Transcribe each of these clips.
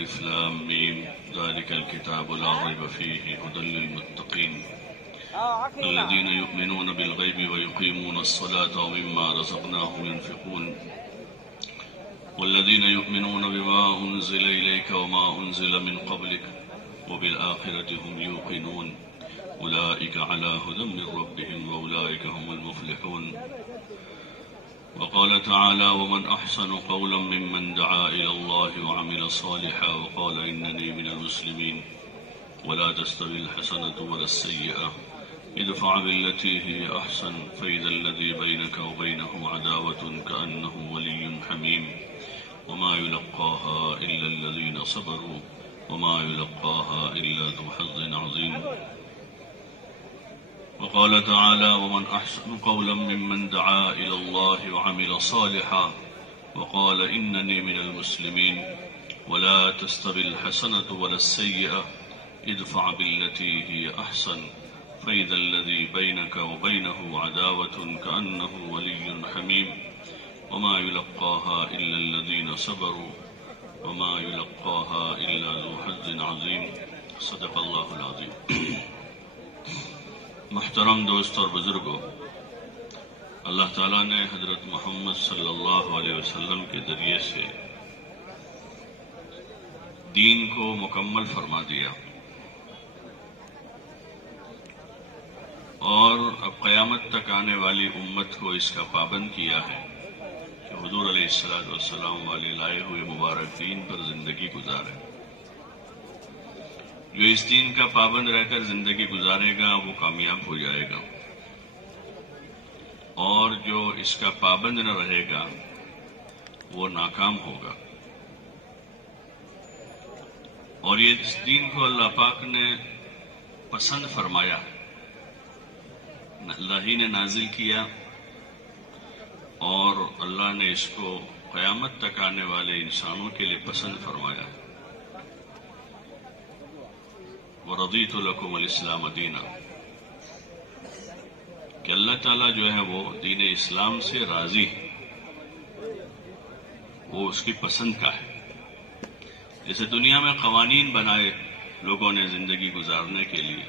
ألف لام ميم ذلك الكتاب لا ريب فيه هدى للمتقين الذين يؤمنون بالغيب ويقيمون الصلاة ومما رزقناهم ينفقون والذين يؤمنون بما أنزل إليك وما أنزل من قبلك وبالآخرة هم يوقنون أولئك على هدى من ربهم وأولئك هم المفلحون. وقال تعالى ومن أحسن قولا ممن دعا إلى الله وعمل صالحا وقال إنني من المسلمين ولا تستوي الحسنة ولا السيئة ادفع بالتي هي أحسن فإذا الذي بينك وبينه عداوة كأنه ولي حميم وما يلقاها إلا الذين صبروا وما يلقاها إلا ذو حظ عظيم. وقال تعالى ومن أحسن قولا ممن دعا إلى الله وعمل صالحا وقال إنني من المسلمين ولا تستوي الحسنة ولا السيئة ادفع بالتي هي أحسن فإذا الذي بينك وبينه عداوة كأنه ولي حميم وما يلقاها إلا الذين صبروا وما يلقاها إلا ذو حظ عظيم. صدق اللہ العظیم. محترم دوست اور بزرگوں، اللہ تعالیٰ نے حضرت محمد صلی اللہ علیہ وسلم کے ذریعے سے دین کو مکمل فرما دیا اور اب قیامت تک آنے والی امت کو اس کا پابند کیا ہے کہ حضور علیہ السلام والے لائے ہوئے مبارک دین پر زندگی گزارے. جو اس دین کا پابند رہ کر زندگی گزارے گا وہ کامیاب ہو جائے گا اور جو اس کا پابند نہ رہے گا وہ ناکام ہوگا. اور یہ اس دین کو اللہ پاک نے پسند فرمایا، اللہ ہی نے نازل کیا اور اللہ نے اس کو قیامت تک آنے والے انسانوں کے لیے پسند فرمایا. وَرَضِيتُ لَكُمُ الْإِسْلَامَ دِينًا، کہ اللہ تعالیٰ جو ہے وہ دین اسلام سے راضی ہے، وہ اس کی پسند کا ہے. جیسے دنیا میں قوانین بنائے لوگوں نے زندگی گزارنے کے لیے،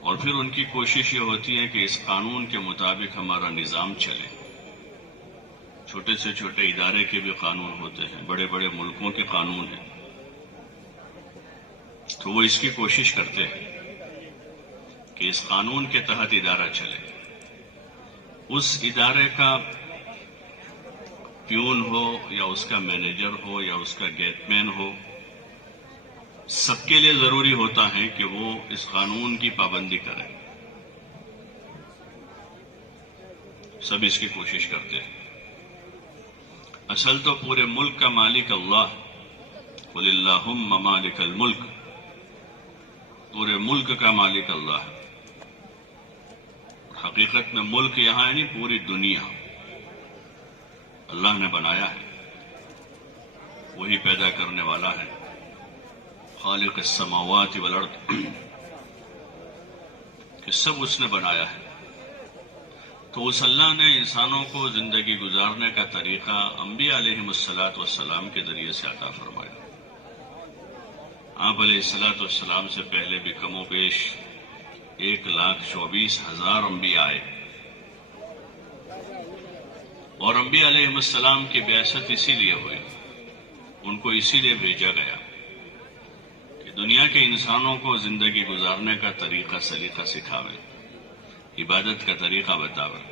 اور پھر ان کی کوشش یہ ہوتی ہے کہ اس قانون کے مطابق ہمارا نظام چلے. چھوٹے سے چھوٹے ادارے کے بھی قانون ہوتے ہیں، بڑے بڑے ملکوں کے قانون ہیں، تو وہ اس کی کوشش کرتے ہیں کہ اس قانون کے تحت ادارہ چلے. اس ادارے کا پیون ہو یا اس کا مینیجر ہو یا اس کا گیٹ مین ہو، سب کے لیے ضروری ہوتا ہے کہ وہ اس قانون کی پابندی کرے. سب اس کی کوشش کرتے ہیں. اصل تو پورے ملک کا مالک اللہ، قل اللہم مالک الملک، پورے ملک کا مالک اللہ ہے. حقیقت میں ملک یہاں نہیں، پوری دنیا اللہ نے بنایا ہے، وہی پیدا کرنے والا ہے. خالق السماوات والارض، کہ سب اس نے بنایا ہے. تو اس اللہ نے انسانوں کو زندگی گزارنے کا طریقہ انبیاء علیہم السلام کے ذریعے سے عطا فرمایا. آپ علیہ السلام سے پہلے بھی کم و بیش 1,24,000 انبیاء آئے، اور انبیاء علیہ السلام کی بعثت اسی لیے ہوئی، ان کو اسی لیے بھیجا گیا کہ دنیا کے انسانوں کو زندگی گزارنے کا طریقہ سلیقہ سکھاوے، عبادت کا طریقہ بتاوے،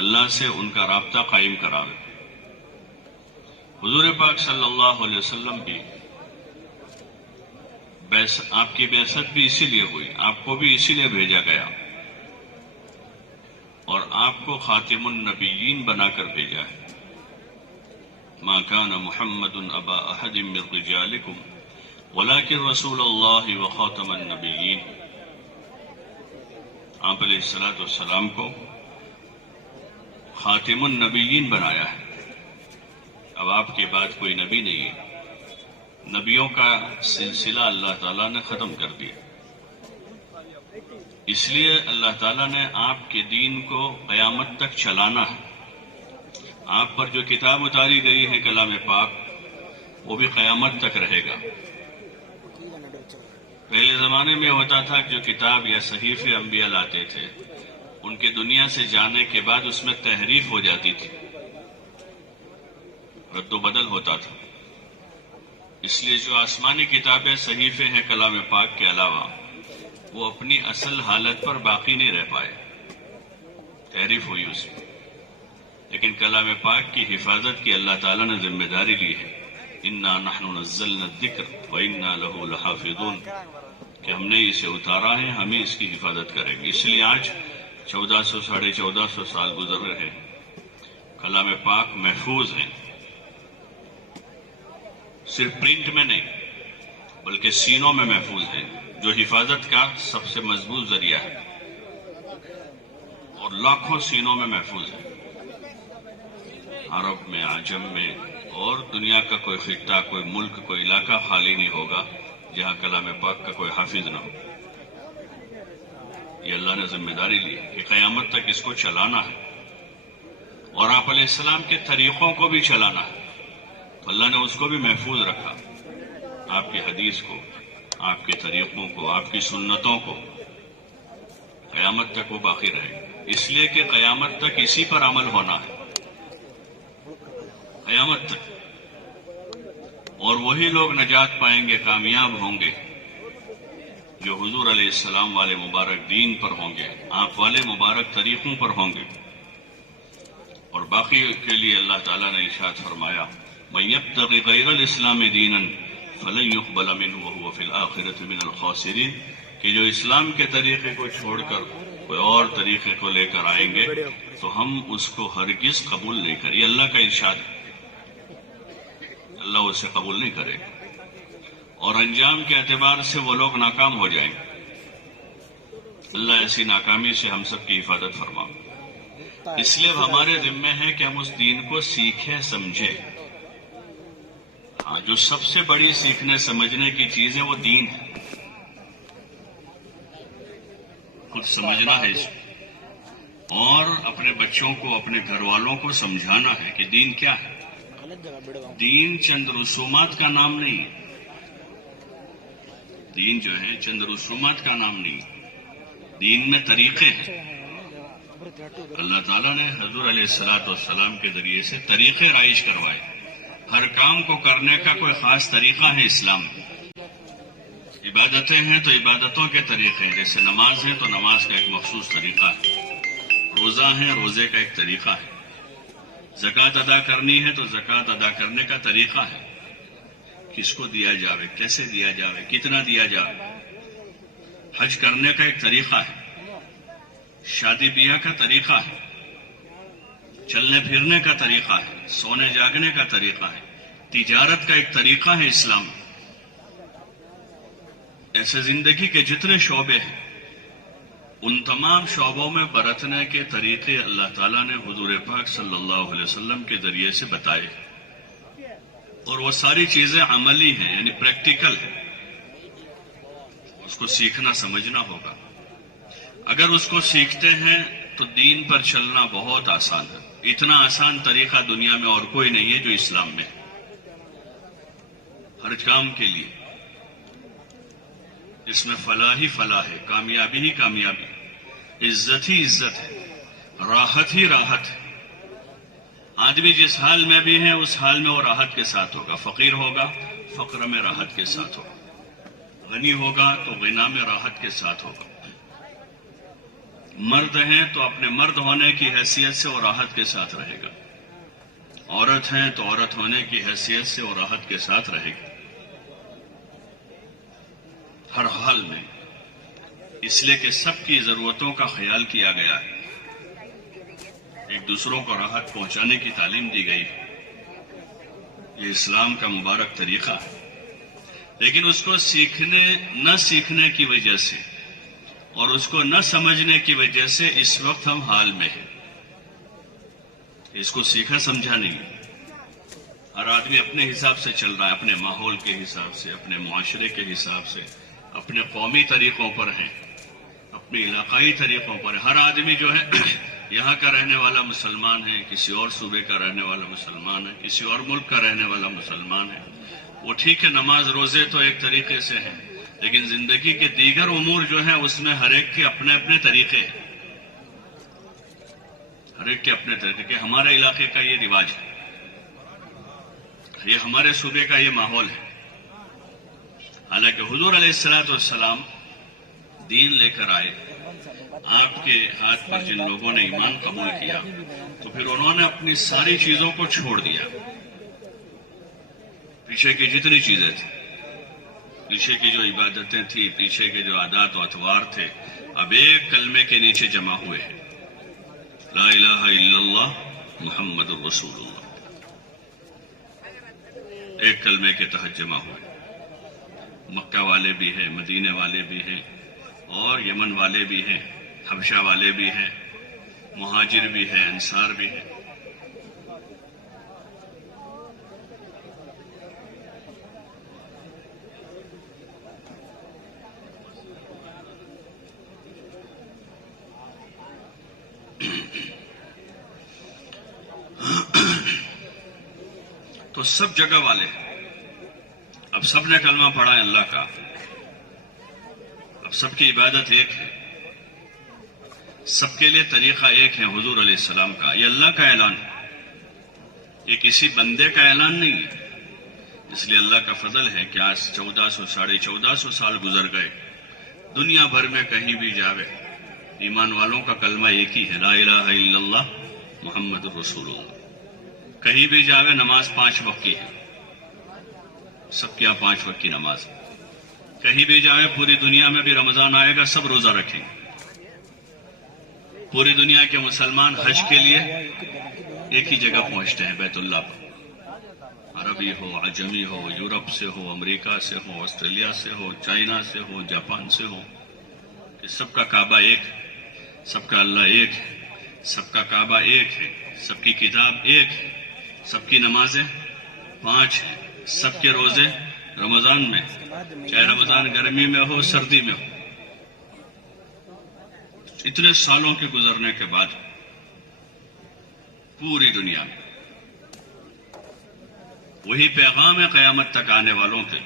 اللہ سے ان کا رابطہ قائم کراوے. حضور پاک صلی اللہ علیہ وسلم بھی آپ کی بعثت بھی اسی لیے ہوئی، آپ کو بھی اسی لیے بھیجا گیا اور آپ کو خاتم النبیین بنا کر بھیجا ہے. ما كان محمد ابا احد من رجالکم ولكن رسول اللہ وخاتم النبیین. آپ علیہ السلام کو خاتم النبیین بنایا ہے. اب آپ کے بعد کوئی نبی نہیں ہے، نبیوں کا سلسلہ اللہ تعالیٰ نے ختم کر دیا. اس لیے اللہ تعالیٰ نے آپ کے دین کو قیامت تک چلانا ہے. آپ پر جو کتاب اتاری گئی ہے کلام پاک، وہ بھی قیامت تک رہے گا۔ پہلے زمانے میں ہوتا تھا کہ جو کتاب یا صحیفے انبیاء لاتے تھے، ان کے دنیا سے جانے کے بعد اس میں تحریف ہو جاتی تھی، رد و بدل ہوتا تھا۔ اس لیے جو آسمانی کتابیں صحیفے ہیں کلام پاک کے علاوہ، وہ اپنی اصل حالت پر باقی نہیں رہ پائے، تحریف ہوئی اس میں۔ لیکن کلام پاک کی حفاظت کی اللہ تعالیٰ نے ذمہ داری لی ہے، انا نحن نزلنا الذکر وانا لہ لحافظون، کہ ہم نے اسے اتارا ہے، ہم ہی اس کی حفاظت کریں گے۔ اس لیے آج 1400 ساڑھے 1400 سال گزر رہے ہیں، کلام پاک محفوظ ہیں، صرف پرنٹ میں نہیں بلکہ سینوں میں محفوظ ہیں، جو حفاظت کا سب سے مضبوط ذریعہ ہے، اور لاکھوں سینوں میں محفوظ ہے، عرب میں، عجم میں، اور دنیا کا کوئی خطہ، کوئی ملک، کوئی علاقہ خالی نہیں ہوگا جہاں کلام پاک کا کوئی حافظ نہ ہو۔ یہ اللہ نے ذمہ داری لی ہے کہ قیامت تک اس کو چلانا ہے، اور آپ علیہ السلام کے طریقوں کو بھی چلانا ہے، تو اللہ نے اس کو بھی محفوظ رکھا، آپ کی حدیث کو، آپ کے طریقوں کو، آپ کی سنتوں کو، قیامت تک وہ باقی رہے گا، اس لیے کہ قیامت تک اسی پر عمل ہونا ہے، قیامت تک، اور وہی لوگ نجات پائیں گے، کامیاب ہوں گے، جو حضور علیہ السلام والے مبارک دین پر ہوں گے، آپ والے مبارک طریقوں پر ہوں گے۔ اور باقی کے لیے اللہ تعالیٰ نے ارشاد فرمایا، مَن يَبْتَغِ غَيْرَ الْإِسْلَامِ دِينًا فَلَن يُقْبَلَ مِنْهُ وَهُوَ فِي الْآخِرَةِ مِنَ الْخَاسِرِينَ، کہ جو اسلام کے طریقے کو چھوڑ کر کوئی اور طریقے کو لے کر آئیں گے تو ہم اس کو ہرگز قبول نہیں کریں۔ یہ اللہ کا ارشاد ہے، اللہ اسے قبول نہیں کرے گا، اور انجام کے اعتبار سے وہ لوگ ناکام ہو جائیں گے۔ اللہ ایسی ناکامی سے ہم سب کی حفاظت فرمائے۔ اس لیے ہمارے ذمہ ہے کہ ہم اس دین کو سیکھیں، سمجھیں۔ ہاں، جو سب سے بڑی سیکھنے سمجھنے کی چیز ہے وہ دین ہے، خود سمجھنا ہے اس کو، اور اپنے بچوں کو، اپنے گھر والوں کو سمجھانا ہے کہ دین کیا ہے۔ دین چند رسومات کا نام نہیں، دین جو ہے چند رسومات کا نام نہیں، دین میں طریقے ہیں۔ اللہ تعالیٰ نے حضور علیہ السلام کے ذریعے سے طریقے رائج کروائے، ہر کام کو کرنے کا کوئی خاص طریقہ ہے اسلام میں۔ عبادتیں ہیں تو عبادتوں کے طریقے ہیں، جیسے نماز ہے تو نماز کا ایک مخصوص طریقہ ہے، روزہ ہے، روزے کا ایک طریقہ ہے، زکوٰۃ ادا کرنی ہے تو زکوٰۃ ادا کرنے کا طریقہ ہے، کس کو دیا جاوے، کیسے دیا جاوے، کتنا دیا جاوے۔ حج کرنے کا ایک طریقہ ہے، شادی بیاہ کا طریقہ ہے، چلنے پھرنے کا طریقہ ہے، سونے جاگنے کا طریقہ ہے، تجارت کا ایک طریقہ ہے اسلام۔ ایسے زندگی کے جتنے شعبے ہیں، ان تمام شعبوں میں برتنے کے طریقے اللہ تعالیٰ نے حضور پاک صلی اللہ علیہ وسلم کے ذریعے سے بتائے، اور وہ ساری چیزیں عملی ہیں، یعنی پریکٹیکل ہیں، اس کو سیکھنا سمجھنا ہوگا۔ اگر اس کو سیکھتے ہیں تو دین پر چلنا بہت آسان ہے، اتنا آسان طریقہ دنیا میں اور کوئی نہیں ہے جو اسلام میں ہے، ہر کام کے لیے اس میں فلاح ہی فلاح ہے، کامیابی ہی کامیابی، عزت ہی عزت ہے، راحت ہی راحت ہے۔ آدمی جس حال میں بھی ہے اس حال میں وہ راحت کے ساتھ ہوگا، فقیر ہوگا فقر میں راحت کے ساتھ ہوگا، غنی ہوگا تو غنا میں راحت کے ساتھ ہوگا، مرد ہیں تو اپنے مرد ہونے کی حیثیت سے وہ راحت کے ساتھ رہے گا، عورت ہیں تو عورت ہونے کی حیثیت سے وہ راحت کے ساتھ رہے گی، ہر حال میں، اس لیے کہ سب کی ضرورتوں کا خیال کیا گیا ہے، ایک دوسروں کو راحت پہنچانے کی تعلیم دی گئی ہے، یہ اسلام کا مبارک طریقہ ہے۔ لیکن اس کو نہ سیکھنے کی وجہ سے اور اس کو نہ سمجھنے کی وجہ سے اس وقت ہم حال میں ہیں، اس کو سیکھا سمجھا نہیں، ہر آدمی اپنے حساب سے چل رہا ہے، اپنے ماحول کے حساب سے، اپنے معاشرے کے حساب سے، اپنے قومی طریقوں پر ہیں، اپنے علاقائی طریقوں پر ہے، ہر آدمی جو ہے یہاں کا رہنے والا مسلمان ہے، کسی اور صوبے کا رہنے والا مسلمان ہے، کسی اور ملک کا رہنے والا مسلمان ہے، وہ ٹھیک ہے نماز روزے تو ایک طریقے سے ہیں، لیکن زندگی کے دیگر امور جو ہیں اس میں ہر ایک کے اپنے اپنے طریقے ہیں، ہر ایک کے اپنے طریقے. ہمارے علاقے کا یہ رواج ہے، یہ ہمارے صوبے کا یہ ماحول ہے. حالانکہ حضور علیہ الصلوۃ والسلام دین لے کر آئے، آپ کے ہاتھ پر جن لوگوں نے ایمان قبول کیا تو پھر انہوں نے اپنی ساری چیزوں کو چھوڑ دیا. پیچھے کی جتنی چیزیں تھیں، پیچھے کی جو عبادتیں تھیں، پیچھے کے جو عادات و اطوار تھے، اب ایک کلمے کے نیچے جمع ہوئے ہیں، لا الہ الا اللہ محمد الرسول اللہ. ایک کلمے کے تحت جمع ہوئے. مکہ والے بھی ہیں، مدینے والے بھی ہیں، اور یمن والے بھی ہیں، حبشہ والے بھی ہیں، مہاجر بھی ہیں، انصار بھی ہیں. تو سب جگہ والے ہیں. اب سب نے کلمہ پڑھا ہے اللہ کا، اب سب کی عبادت ایک ہے، سب کے لیے طریقہ ایک ہے حضور علیہ السلام کا. یہ اللہ کا اعلان ہے، یہ کسی بندے کا اعلان نہیں ہے. اس لیے اللہ کا فضل ہے کہ آج 1400 سال گزر گئے، دنیا بھر میں کہیں بھی جاوے ایمان والوں کا کلمہ ایک ہی ہے، لا الہ الا اللہ محمد الرسول اللہ. کہیں بھی جاوے نماز 5 وقت کی ہے، سب کے یہاں 5 وقت کی نماز. کہیں بھی جائیں پوری دنیا میں بھی رمضان آئے گا، سب روزہ رکھیں. پوری دنیا کے مسلمان حج کے لیے ایک ہی جگہ پہنچتے ہیں، بیت اللہ پر. عربی ہو، عجمی ہو، یورپ سے ہو، امریکہ سے ہو، آسٹریلیا سے ہو، چائنا سے ہو، جاپان سے ہو، کہ سب کا کعبہ ایک ہے، سب کا اللہ ایک ہے، سب کا کعبہ ایک ہے، سب کی کتاب ایک ہے، سب کی نمازیں 5 ہیں، سب کے روزے رمضان میں، چاہے رمضان گرمی میں ہو سردی میں ہو. اتنے سالوں کے گزرنے کے بعد پوری دنیا میں وہی پیغام ہے قیامت تک آنے والوں کے،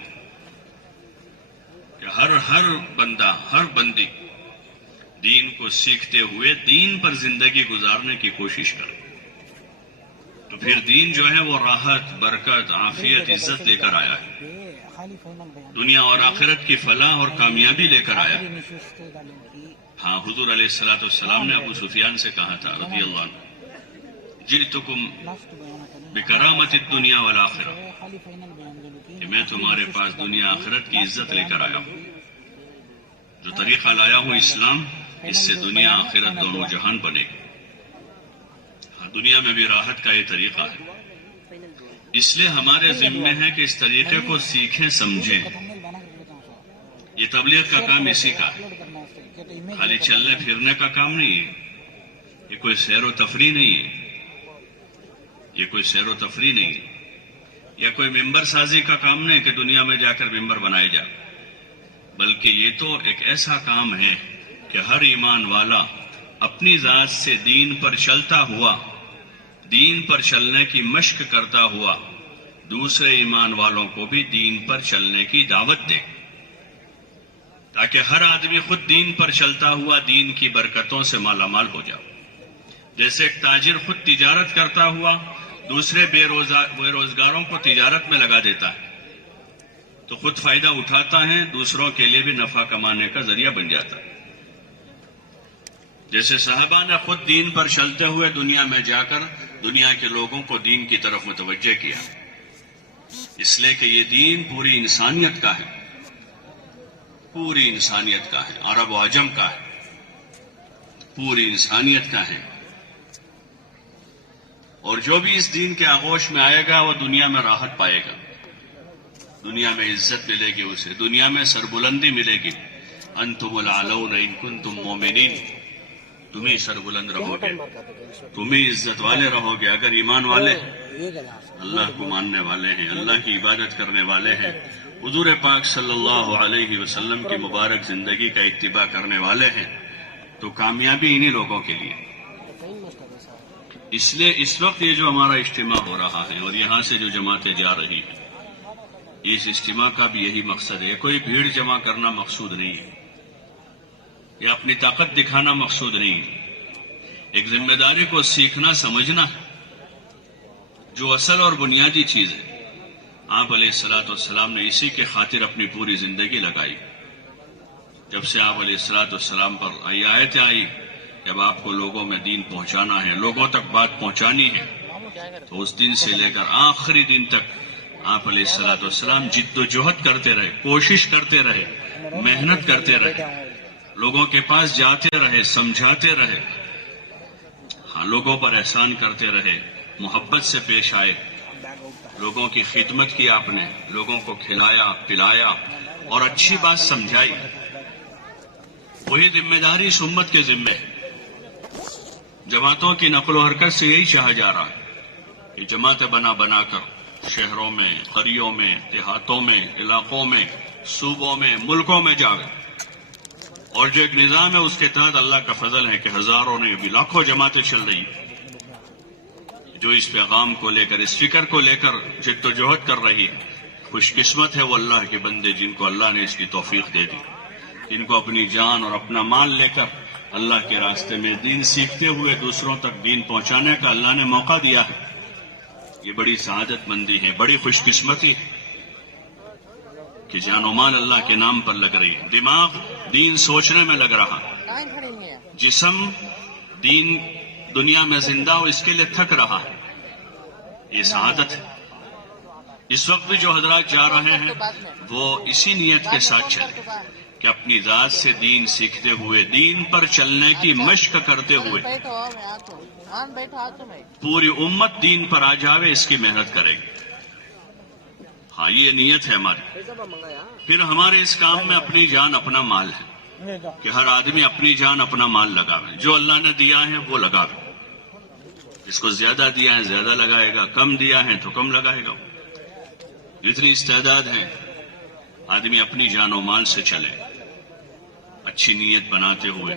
کہ ہر بندہ، ہر بندی دین کو سیکھتے ہوئے دین پر زندگی گزارنے کی کوشش کرے. تو پھر دین جو ہے وہ راحت، برکت، عافیت، عزت لے کر آیا ہے، دنیا اور آخرت کی فلاح اور کامیابی لے کر آیا ہے. ہاں، حضور علیہ الصلوۃ والسلام نے ابو سفیان سے کہا تھا رضی اللہ عنہ، جئتکم بکرامت الدنیا والآخرہ، کہ میں تمہارے پاس دنیا آخرت کی عزت لے کر آیا ہوں. جو طریقہ لایا ہوں اسلام، اس سے دنیا آخرت دونوں جہان بنے گی. دنیا میں بھی راحت کا یہ طریقہ ہے. اس لیے ہمارے ذمے ہے کہ اس طریقے کو سیکھیں، سمجھیں. یہ تبلیغ کا کام اسی کا ہے، خالی چلنے پھرنے کا کام نہیں ہے. یہ کوئی سیر و تفریح نہیں ہے، یہ کوئی سیر و تفریح نہیں ہے، یا کوئی ممبر سازی کا کام نہیں کہ دنیا میں جا کر ممبر بنائے جا. بلکہ یہ تو ایک ایسا کام ہے کہ ہر ایمان والا اپنی ذات سے دین پر چلتا ہوا، دین پر چلنے کی مشق کرتا ہوا، دوسرے ایمان والوں کو بھی دین پر چلنے کی دعوت دے، تاکہ ہر آدمی خود دین پر چلتا ہوا دین کی برکتوں سے مالا مال ہو جائے. جیسے ایک تاجر خود تجارت کرتا ہوا دوسرے بے روزگاروں کو تجارت میں لگا دیتا ہے تو خود فائدہ اٹھاتا ہے، دوسروں کے لیے بھی نفع کمانے کا ذریعہ بن جاتا ہے. جیسے صحابہ نے خود دین پر چلتے ہوئے دنیا میں جا کر دنیا کے لوگوں کو دین کی طرف متوجہ کیا، اس لیے کہ یہ دین پوری انسانیت کا ہے، پوری انسانیت کا ہے، عرب و عجم کا ہے، پوری انسانیت کا ہے. اور جو بھی اس دین کے آغوش میں آئے گا وہ دنیا میں راحت پائے گا، دنیا میں عزت ملے گی، اسے دنیا میں سربلندی ملے گی. انتم العلون ان کنتم مومنین، تم ہی سربلند رہو گے، تم ہی عزت والے رہو گے اگر ایمان والے اللہ کو ماننے والے ہیں، اللہ کی عبادت کرنے والے ہیں، حضور پاک صلی اللہ علیہ وسلم کی مبارک زندگی کا اتباع کرنے والے ہیں. تو کامیابی انہی لوگوں کے لیے. اس لیے اس وقت یہ جو ہمارا اجتماع ہو رہا ہے اور یہاں سے جو جماعتیں جا رہی ہیں، اس اجتماع کا بھی یہی مقصد ہے. کوئی بھیڑ جمع کرنا مقصود نہیں ہے یا اپنی طاقت دکھانا مقصود نہیں ہے. ایک ذمہ داری کو سیکھنا سمجھنا ہے جو اصل اور بنیادی چیز ہے. آپ علیہ الصلوۃ والسلام نے اسی کے خاطر اپنی پوری زندگی لگائی. جب سے آپ علیہ الصلوۃ والسلام پر آیتیں آئی کہ اب آپ کو لوگوں میں دین پہنچانا ہے، لوگوں تک بات پہنچانی ہے، تو اس دن سے لے کر آخری دن تک آپ علیہ الصلوۃ والسلام جد و جہد کرتے رہے، کوشش کرتے رہے، محنت کرتے رہے، لوگوں کے پاس جاتے رہے، سمجھاتے رہے، ہاں لوگوں پر احسان کرتے رہے، محبت سے پیش آئے، لوگوں کی خدمت کی، آپ نے لوگوں کو کھلایا پلایا اور اچھی بات سمجھائی. وہی ذمہ داری اس امت کے ذمہ ہے. جماعتوں کی نقل و حرکت سے یہی چاہا جا رہا ہے کہ جماعتیں بنا بنا کر شہروں میں، قریوں میں، دیہاتوں میں، علاقوں میں، صوبوں میں، ملکوں میں جاوے. اور جو ایک نظام ہے اس کے تحت اللہ کا فضل ہے کہ ہزاروں نے بھی لاکھوں جماعتیں چل رہی ہیں جو اس پیغام کو لے کر، اس فکر کو لے کر جد و جہد کر رہی ہے. خوش قسمت ہے وہ اللہ کے بندے جن کو اللہ نے اس کی توفیق دے دی، جن کو اپنی جان اور اپنا مال لے کر اللہ کے راستے میں دین سیکھتے ہوئے دوسروں تک دین پہنچانے کا اللہ نے موقع دیا ہے. یہ بڑی سعادت مندی ہے، بڑی خوش قسمتی ہے کہ جان و مال اللہ کے نام پر لگ رہی ہے، دماغ دین سوچنے میں لگ رہا، جسم دین دنیا میں زندہ اور اس کے لیے تھک رہا. یہ سعادت ہے. اس وقت بھی جو حضرات جا رہے ہیں وہ اسی نیت کے ساتھ چلے کہ اپنی ذات سے دین سیکھتے ہوئے، دین پر چلنے کی مشق کرتے ہوئے پوری امت دین پر آ جاوے، اس کی محنت کرے گی. ہاں یہ نیت ہے ہماری. پھر ہمارے اس کام میں اپنی جان اپنا مال ہے کہ ہر آدمی اپنی جان اپنا مال لگاوے. جو اللہ نے دیا ہے وہ لگاوے. جس کو زیادہ دیا ہے زیادہ لگائے گا، کم دیا ہے تو کم لگائے گا. جتنی استعداد ہے آدمی اپنی جان و مال سے چلے، اچھی نیت بناتے ہوئے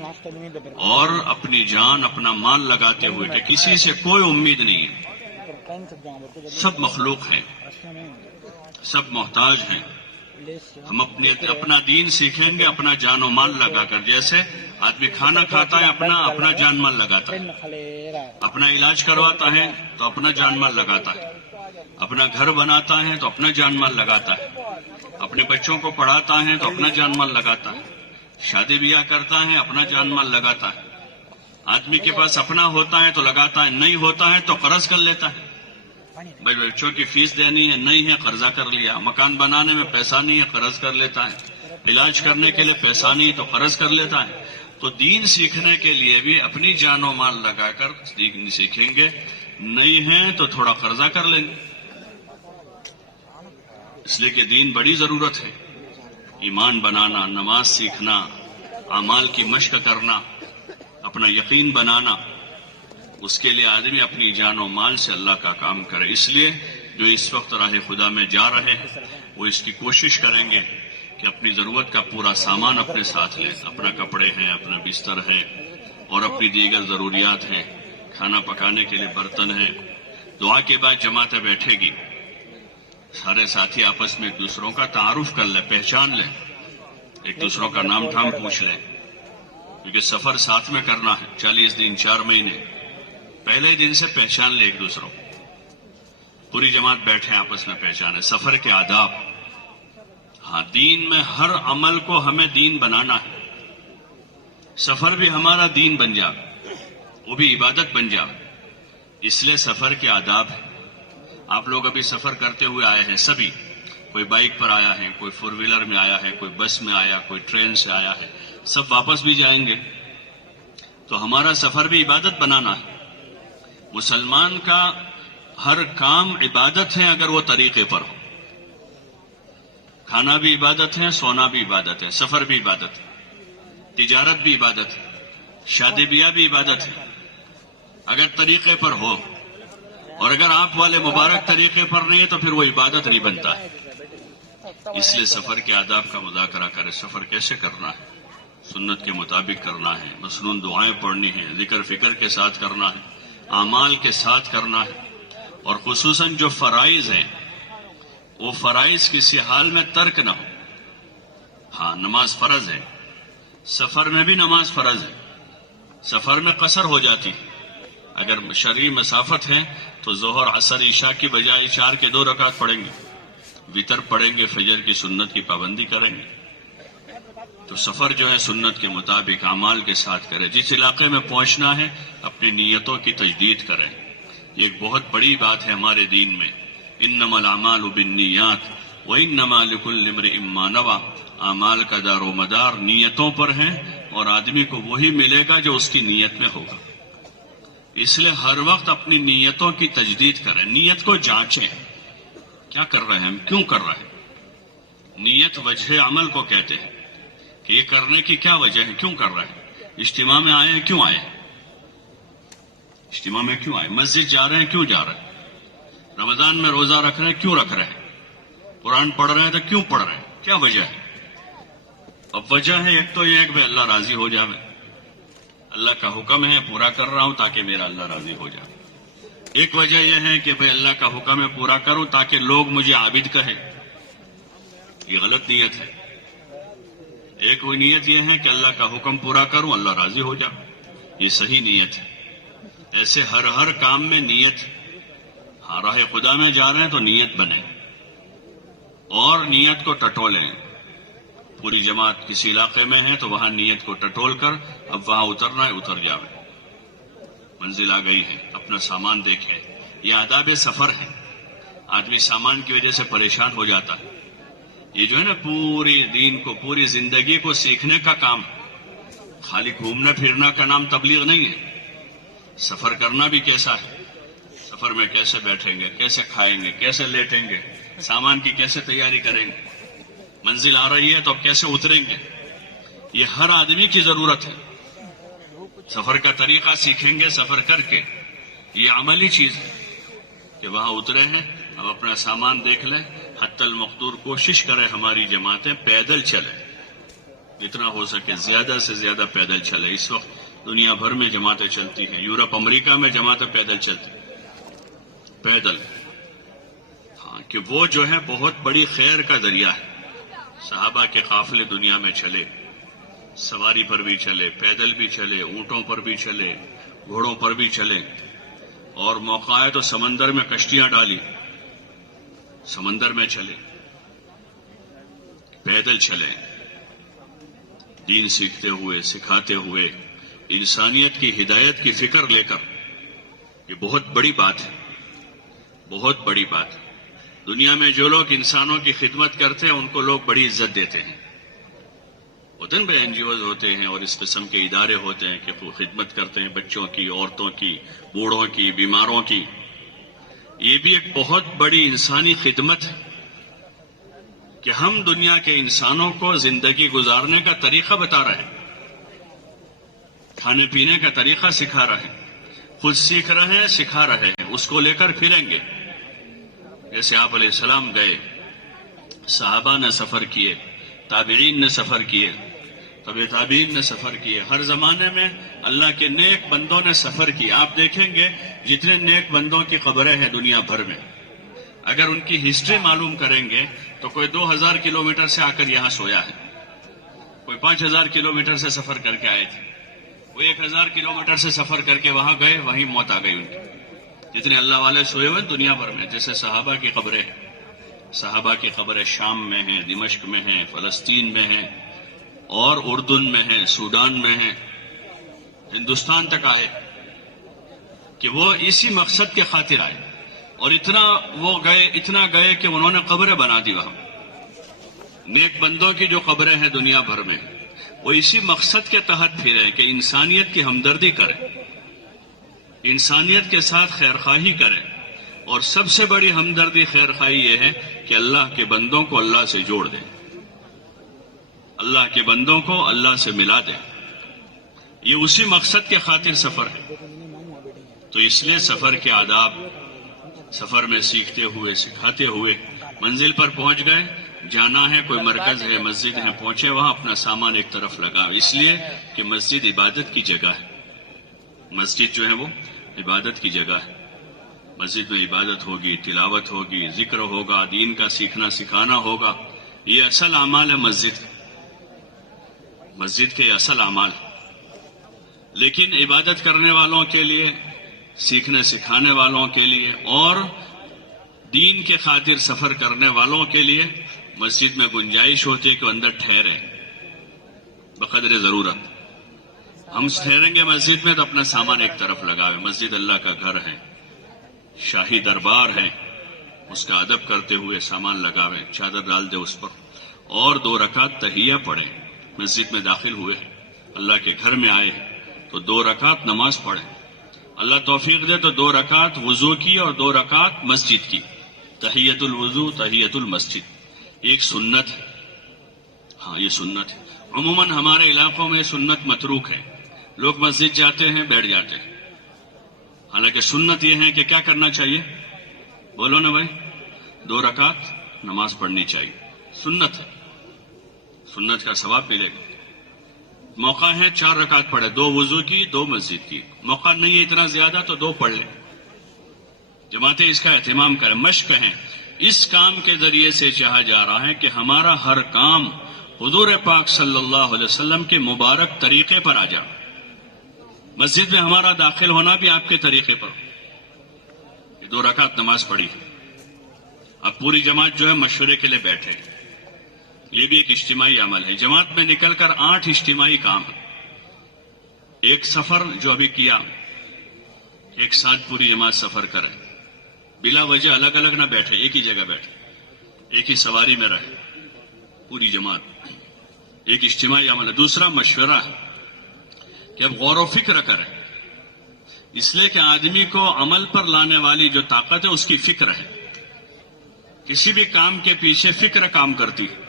اور اپنی جان اپنا مال لگاتے ہوئے کہ کسی سے کوئی امید نہیں ہے. سب مخلوق ہیں، سب محتاج ہیں. ہم اپنا دین سیکھیں گے اپنا جان و مال لگا کر. جیسے آدمی کھانا کھاتا ہے اپنا جان مال لگاتا ہے، اپنا علاج کرواتا ہے تو اپنا جان مال لگاتا ہے، اپنا گھر بناتا ہے تو اپنا جان مال لگاتا ہے، اپنے بچوں کو پڑھاتا ہے تو اپنا جان مال لگاتا ہے، شادی بیاہ کرتا ہے اپنا جان مال لگاتا ہے. آدمی کے پاس اپنا ہوتا ہے تو لگاتا ہے، نہیں ہوتا ہے تو قرض کر لیتا ہے. بھائی بچوں کی فیس دینی ہے، نہیں ہے قرضہ کر لیا. مکان بنانے میں پیسہ نہیں ہے قرض کر لیتا ہے. علاج کرنے کے لیے پیسہ نہیں تو قرض کر لیتا ہے. تو دین سیکھنے کے لیے بھی اپنی جان و مال لگا کر سیکھیں گے. نہیں ہے تو تھوڑا قرضہ کر لیں گے. اس لیے کہ دین بڑی ضرورت ہے. ایمان بنانا، نماز سیکھنا، اعمال کی مشق کرنا، اپنا یقین بنانا، اس کے لیے آدمی اپنی جان و مال سے اللہ کا کام کرے. اس لیے جو اس وقت راہ خدا میں جا رہے ہیں وہ اس کی کوشش کریں گے کہ اپنی ضرورت کا پورا سامان اپنے ساتھ لیں. اپنا کپڑے ہیں، اپنا بستر ہے اور اپنی دیگر ضروریات ہیں. کھانا پکانے کے لیے برتن ہیں. دعا کے بعد جماعتیں بیٹھے گی، سارے ساتھی آپس میں ایک دوسروں کا تعارف کر لیں، پہچان لیں، ایک دوسروں کا نام ٹھام پوچھ لیں. کیونکہ سفر ساتھ میں کرنا ہے 40 دن 4 مہینے. پہلے دن سے پہچان لے ایک دوسروں. پوری جماعت بیٹھے آپس میں پہچانے. سفر کے آداب. ہاں دین میں ہر عمل کو ہمیں دین بنانا ہے. سفر بھی ہمارا دین بن جائے، وہ بھی عبادت بن جائے. اس لیے سفر کے آداب ہے. آپ لوگ ابھی سفر کرتے ہوئے آئے ہیں سبھی. کوئی بائک پر آیا ہے، کوئی 4 ویلر میں آیا ہے، کوئی بس میں آیا، کوئی ٹرین سے آیا ہے. سب واپس بھی جائیں گے. تو ہمارا سفر بھی عبادت بنانا ہے. مسلمان کا ہر کام عبادت ہے اگر وہ طریقے پر ہو. کھانا بھی عبادت ہے، سونا بھی عبادت ہے، سفر بھی عبادت ہے، تجارت بھی عبادت ہے، شادی بیاہ بھی عبادت ہے اگر طریقے پر ہو. اور اگر آپ والے مبارک طریقے پر نہیں تو پھر وہ عبادت نہیں بنتا ہے. اس لیے سفر کے آداب کا مذاکرہ کرے. سفر کیسے کرنا ہے؟ سنت کے مطابق کرنا ہے. مسنون دعائیں پڑھنی ہیں، ذکر فکر کے ساتھ کرنا ہے. اعمال کے ساتھ کرنا ہے، اور خصوصاً جو فرائض ہیں وہ فرائض کسی حال میں ترک نہ ہو۔ ہاں، نماز فرض ہے، سفر میں بھی نماز فرض ہے، سفر میں قصر ہو جاتی ہے۔ اگر شرعی مسافت ہے تو ظہر عصر عشاء کی بجائے 4 کے 2 رکعت پڑھیں گے، وتر پڑھیں گے، فجر کی سنت کی پابندی کریں گے۔ تو سفر جو ہے سنت کے مطابق اعمال کے ساتھ کرے۔ جس علاقے میں پہنچنا ہے اپنی نیتوں کی تجدید کریں۔ یہ ایک بہت بڑی بات ہے ہمارے دین میں، انما الاعمال بالنیات وانما لکل امرئ ما نوى۔ اعمال کا دار و مدار نیتوں پر ہے، اور آدمی کو وہی ملے گا جو اس کی نیت میں ہوگا۔ اس لیے ہر وقت اپنی نیتوں کی تجدید کریں، نیت کو جانچیں، کیا کر رہے ہیں ہم، کیوں کر رہے ہیں۔ نیت وجہ عمل کو کہتے ہیں کہ یہ کرنے کی کیا وجہ ہے، کیوں کر رہے ہیں۔ اجتماع میں آئے ہیں، کیوں آئے ہیں، اجتماع میں کیوں آئے، مسجد جا رہے ہیں، کیوں جا رہے ہیں، رمضان میں روزہ رکھ رہے ہیں، کیوں رکھ رہے ہیں، قرآن پڑھ رہے ہیں تو کیوں پڑھ رہے ہیں، کیا وجہ ہے۔ اب وجہ ہے ایک تو یہ ہے کہ بھائی اللہ راضی ہو جائے، اللہ کا حکم ہے پورا کر رہا ہوں تاکہ میرا اللہ راضی ہو جائے۔ ایک وجہ یہ ہے کہ بھائی اللہ کا حکم ہے پورا کروں تاکہ لوگ مجھے عابد کہیں، یہ غلط نیت ہے۔ ایک وہ نیت یہ ہے کہ اللہ کا حکم پورا کروں، اللہ راضی ہو جائے، یہ صحیح نیت ہے۔ ایسے ہر کام میں نیت، راہ خدا میں جا رہے ہیں تو نیت بنے، اور نیت کو ٹٹولیں۔ پوری جماعت کسی علاقے میں ہے تو وہاں نیت کو ٹٹول کر اب وہاں اترنا ہے، اتر جاوے، منزل آ گئی ہے، اپنا سامان دیکھیں۔ یہ آداب سفر ہے۔ آدمی سامان کی وجہ سے پریشان ہو جاتا ہے۔ یہ جو ہے نا پوری دین کو، پوری زندگی کو سیکھنے کا کام، خالی گھومنا پھرنا کا نام تبلیغ نہیں ہے۔ سفر کرنا بھی کیسا ہے، سفر میں کیسے بیٹھیں گے، کیسے کھائیں گے، کیسے لیٹیں گے، سامان کی کیسے تیاری کریں گے، منزل آ رہی ہے تو اب کیسے اتریں گے، یہ ہر آدمی کی ضرورت ہے۔ سفر کا طریقہ سیکھیں گے سفر کر کے، یہ عملی چیز ہے کہ وہاں اترے ہیں، اب اپنا سامان دیکھ لیں۔ حتی المقدور کوشش کریں ہماری جماعتیں پیدل چلیں، جتنا ہو سکے زیادہ سے زیادہ پیدل چلیں۔ اس وقت دنیا بھر میں جماعتیں چلتی ہیں، یورپ امریکہ میں جماعتیں پیدل چلتی ہیں، پیدل۔ ہاں، کہ وہ جو ہے بہت بڑی خیر کا ذریعہ ہے۔ صحابہ کے قافلے دنیا میں چلے، سواری پر بھی چلے، پیدل بھی چلے، اونٹوں پر بھی چلے، گھوڑوں پر بھی چلے، اور موقع آئے تو سمندر میں کشتیاں ڈالی، سمندر میں چلے، پیدل چلے، دین سیکھتے ہوئے، سکھاتے ہوئے، انسانیت کی ہدایت کی فکر لے کر۔ یہ بہت بڑی بات ہے، بہت بڑی بات ہے۔ دنیا میں جو لوگ انسانوں کی خدمت کرتے ہیں ان کو لوگ بڑی عزت دیتے ہیں۔ وطن میں این جی اوز ہوتے ہیں اور اس قسم کے ادارے ہوتے ہیں کہ وہ خدمت کرتے ہیں بچوں کی، عورتوں کی، بوڑھوں کی، بیماروں کی۔ یہ بھی ایک بہت بڑی انسانی خدمت ہے کہ ہم دنیا کے انسانوں کو زندگی گزارنے کا طریقہ بتا رہے ہیں، کھانے پینے کا طریقہ سکھا رہے ہیں، خود سیکھ رہے ہیں، سکھا رہے ہیں، اس کو لے کر پھریں گے۔ جیسے آپ علیہ السلام گئے، صحابہ نے سفر کیے، تابعین نے سفر کیے، طبع تابعین نے سفر کیے، ہر زمانے میں اللہ کے نیک بندوں نے سفر کیا۔ آپ دیکھیں گے جتنے نیک بندوں کی قبریں ہیں دنیا بھر میں، اگر ان کی ہسٹری معلوم کریں گے تو کوئی 2000 کلومیٹر سے آ کر یہاں سویا ہے، کوئی 5000 کلومیٹر سے سفر کر کے آئے تھے، کوئی 1000 کلومیٹر سے سفر کر کے وہاں گئے، وہیں موت آ گئی ان کی۔ جتنے اللہ والے سوئے ہوئے دنیا بھر میں، جیسے صحابہ کی قبریں، صحابہ کی قبریں شام میں ہیں، دمشق میں ہیں، فلسطین میں ہیں، اور اردن میں ہیں، سوڈان میں ہیں، ہندوستان تک آئے کہ وہ اسی مقصد کے خاطر آئے، اور اتنا گئے کہ انہوں نے قبریں بنا دی وہاں۔ نیک بندوں کی جو قبریں ہیں دنیا بھر میں، وہ اسی مقصد کے تحت پھرے کہ انسانیت کی ہمدردی کریں، انسانیت کے ساتھ خیرخواہی کریں، اور سب سے بڑی ہمدردی خیرخواہی یہ ہے کہ اللہ کے بندوں کو اللہ سے جوڑ دیں، اللہ کے بندوں کو اللہ سے ملا دیں۔ یہ اسی مقصد کے خاطر سفر ہے۔ تو اس لیے سفر کے آداب سفر میں سیکھتے ہوئے، سکھاتے ہوئے منزل پر پہنچ گئے، جانا ہے، کوئی مرکز ہے، مسجد ہے، پہنچے وہاں، اپنا سامان ایک طرف لگا، اس لیے کہ مسجد عبادت کی جگہ ہے۔ مسجد جو ہے وہ عبادت کی جگہ ہے. مسجد میں عبادت ہوگی، تلاوت ہوگی، ذکر ہوگا، دین کا سیکھنا سکھانا ہوگا. یہ اصل اعمال ہے مسجد کے اصل اعمال. لیکن عبادت کرنے والوں کے لیے، سیکھنے سکھانے والوں کے لیے اور دین کے خاطر سفر کرنے والوں کے لیے مسجد میں گنجائش ہوتی ہے کہ اندر ٹھہرے بقدر ضرورت. ہم ٹھہریں گے مسجد میں تو اپنا سامان ایک طرف لگاوے. مسجد اللہ کا گھر ہے، شاہی دربار ہے، اس کا ادب کرتے ہوئے سامان لگاوے، چادر ڈال دے اس پر، اور 2 رکعت تحیہ پڑھیں. مسجد میں داخل ہوئے ہیں، اللہ کے گھر میں آئے ہیں تو 2 رکعت نماز پڑھیں. اللہ توفیق دے تو 2 رکعت وضو کی اور 2 رکعت مسجد کی. تحیت الوضو، تحیت المسجد ایک سنت ہے. ہاں یہ سنت ہے. عموماً ہمارے علاقوں میں سنت متروک ہے. لوگ مسجد جاتے ہیں، بیٹھ جاتے ہیں. حالانکہ سنت یہ ہے کہ کیا کرنا چاہیے؟ بولو نا بھائی، 2 رکعت نماز پڑھنی چاہیے. سنت ہے، سنت کا ثواب ملے گا. موقع ہے 4 رکعت پڑھے، 2 وضو کی، 2 مسجد کی. موقع نہیں ہے اتنا زیادہ تو 2 پڑھ لیں. جماعتیں اس کا اہتمام کریں، مشق ہے. اس کام کے ذریعے سے چاہا جا رہا ہے کہ ہمارا ہر کام حضور پاک صلی اللہ علیہ وسلم کے مبارک طریقے پر آ جائے. مسجد میں ہمارا داخل ہونا بھی آپ کے طریقے پر. یہ 2 رکعت نماز پڑھی ہے. اب پوری جماعت جو ہے مشورے کے لیے بیٹھے. یہ بھی ایک اجتماعی عمل ہے. جماعت میں نکل کر 8 اجتماعی کام ہے. ایک سفر جو ابھی کیا، ایک ساتھ پوری جماعت سفر کرے، بلا وجہ الگ الگ نہ بیٹھے، ایک ہی جگہ بیٹھے، ایک ہی سواری میں رہے پوری جماعت. ایک اجتماعی عمل ہے. دوسرا مشورہ ہے کہ اب غور و فکر کریں، اس لیے کہ آدمی کو عمل پر لانے والی جو طاقت ہے اس کی فکر ہے. کسی بھی کام کے پیچھے فکر کام کرتی ہے.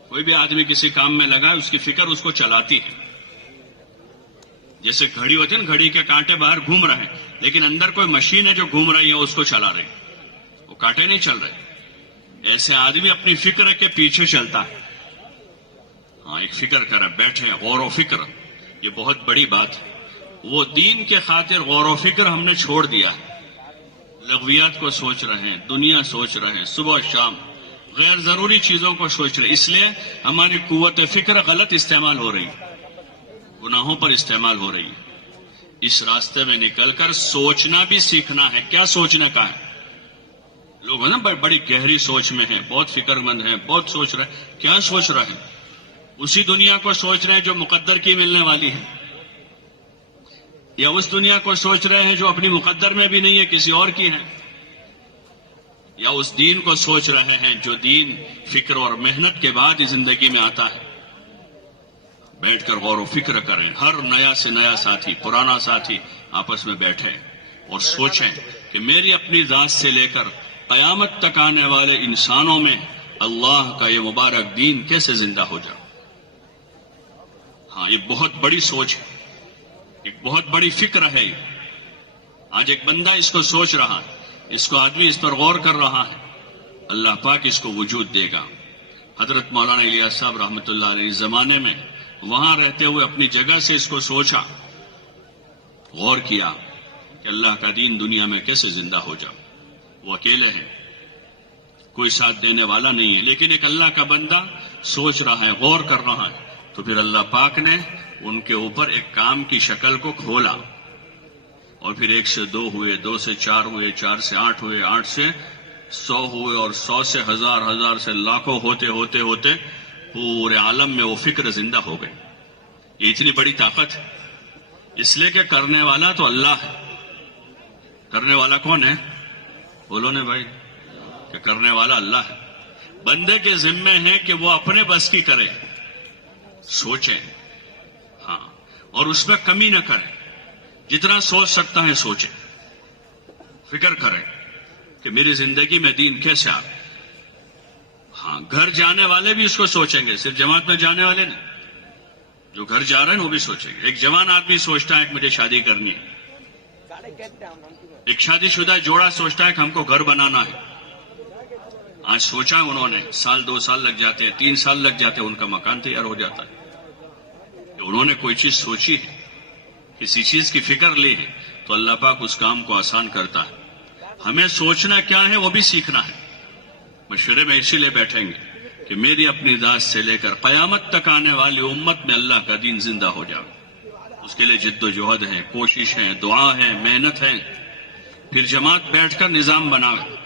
کوئی بھی آدمی کسی کام میں لگا ہے، اس کی فکر اس کو چلاتی ہے. جیسے گھڑی ہوتی ہے نا، گھڑی کے کانٹے باہر گھوم رہے ہیں لیکن اندر کوئی مشین ہے جو گھوم رہی ہے، اس کو چلا رہی، وہ کانٹے نہیں چل رہے. ایسے آدمی اپنی فکر کے پیچھے چلتا ہے. ہاں ایک فکر کرے، بیٹھے، غور و فکر. یہ بہت بڑی بات ہے. وہ دین کے خاطر غور و فکر ہم نے چھوڑ دیا ہے. لغویات کو سوچ رہے ہیں، دنیا سوچ رہے ہیں، صبح شام غیر ضروری چیزوں کو سوچ رہے ہیں. اس لیے ہماری قوت فکر غلط استعمال ہو رہی ہے، گناہوں پر استعمال ہو رہی ہے. اس راستے میں نکل کر سوچنا بھی سیکھنا ہے. کیا سوچنے کا ہے؟ لوگ نا بڑی گہری سوچ میں ہیں، بہت فکر مند ہیں، بہت سوچ رہے ہیں. کیا سوچ رہے ہیں؟ اسی دنیا کو سوچ رہے ہیں جو مقدر کی ملنے والی ہے، یا اس دنیا کو سوچ رہے ہیں جو اپنی مقدر میں بھی نہیں ہے، کسی اور کی ہے، یا اس دین کو سوچ رہے ہیں جو دین فکر اور محنت کے بعد زندگی میں آتا ہے. بیٹھ کر غور و فکر کریں. ہر نیا سے نیا ساتھی، پرانا ساتھی آپس میں بیٹھیں اور سوچیں کہ میری اپنی ذات سے لے کر قیامت تک آنے والے انسانوں میں اللہ کا یہ مبارک دین کیسے زندہ ہو جائے. ہاں یہ بہت بڑی سوچ ہے، ایک بہت بڑی فکر ہے. آج ایک بندہ اس کو سوچ رہا ہے، اس کو آدمی اس پر غور کر رہا ہے، اللہ پاک اس کو وجود دے گا. حضرت مولانا الیاس صاحب رحمۃ اللہ علیہ زمانے میں وہاں رہتے ہوئے اپنی جگہ سے اس کو سوچا، غور کیا کہ اللہ کا دین دنیا میں کیسے زندہ ہو جائے. وہ اکیلے ہیں، کوئی ساتھ دینے والا نہیں ہے، لیکن ایک اللہ کا بندہ سوچ رہا ہے، غور کر رہا ہے. تو پھر اللہ پاک نے ان کے اوپر ایک کام کی شکل کو کھولا، اور پھر 1 سے 2 ہوئے، 2 سے 4 ہوئے، 4 سے 8 ہوئے، 8 سے 100 ہوئے، اور 100 سے 1000، 1000 سے لاکھوں ہوتے ہوتے ہوتے پورے عالم میں وہ فکر زندہ ہو گئی. یہ اتنی بڑی طاقت ہے، اس لیے کہ کرنے والا تو اللہ ہے. کرنے والا کون ہے؟ بولو نا بھائی، کہ کرنے والا اللہ ہے. بندے کے ذمے ہے کہ وہ اپنے بس کی کرے، سوچیں، ہاں، اور اس میں کمی نہ کرے. جتنا سوچ سکتا ہے سوچیں، فکر کریں کہ میری زندگی میں دین کیسے آئے. ہاں گھر جانے والے بھی اس کو سوچیں گے، صرف جماعت میں جانے والے نہیں، جو گھر جا رہے ہیں وہ بھی سوچیں گے. ایک جوان آدمی سوچتا ہے کہ مجھے شادی کرنی ہے، ایک شادی شدہ جوڑا سوچتا ہے کہ ہم کو گھر بنانا ہے. آج سوچا انہوں نے، 1 2 سال لگ جاتے ہیں، 3 سال لگ جاتے ہیں، ان کا مکان تیار ہو جاتا ہے. انہوں نے کوئی چیز سوچی ہے، کسی چیز کی فکر لی ہے، تو اللہ پاک اس کام کو آسان کرتا ہے. ہمیں سوچنا کیا ہے وہ بھی سیکھنا ہے. مشورے میں اسی لیے بیٹھیں گے کہ میری اپنی ذات سے لے کر قیامت تک آنے والی امت میں اللہ کا دین زندہ ہو جائے. اس کے لیے جد و جہد ہے، کوشش ہے، دعا ہے، محنت ہے. پھر جماعت بیٹھ کر نظام بنائے.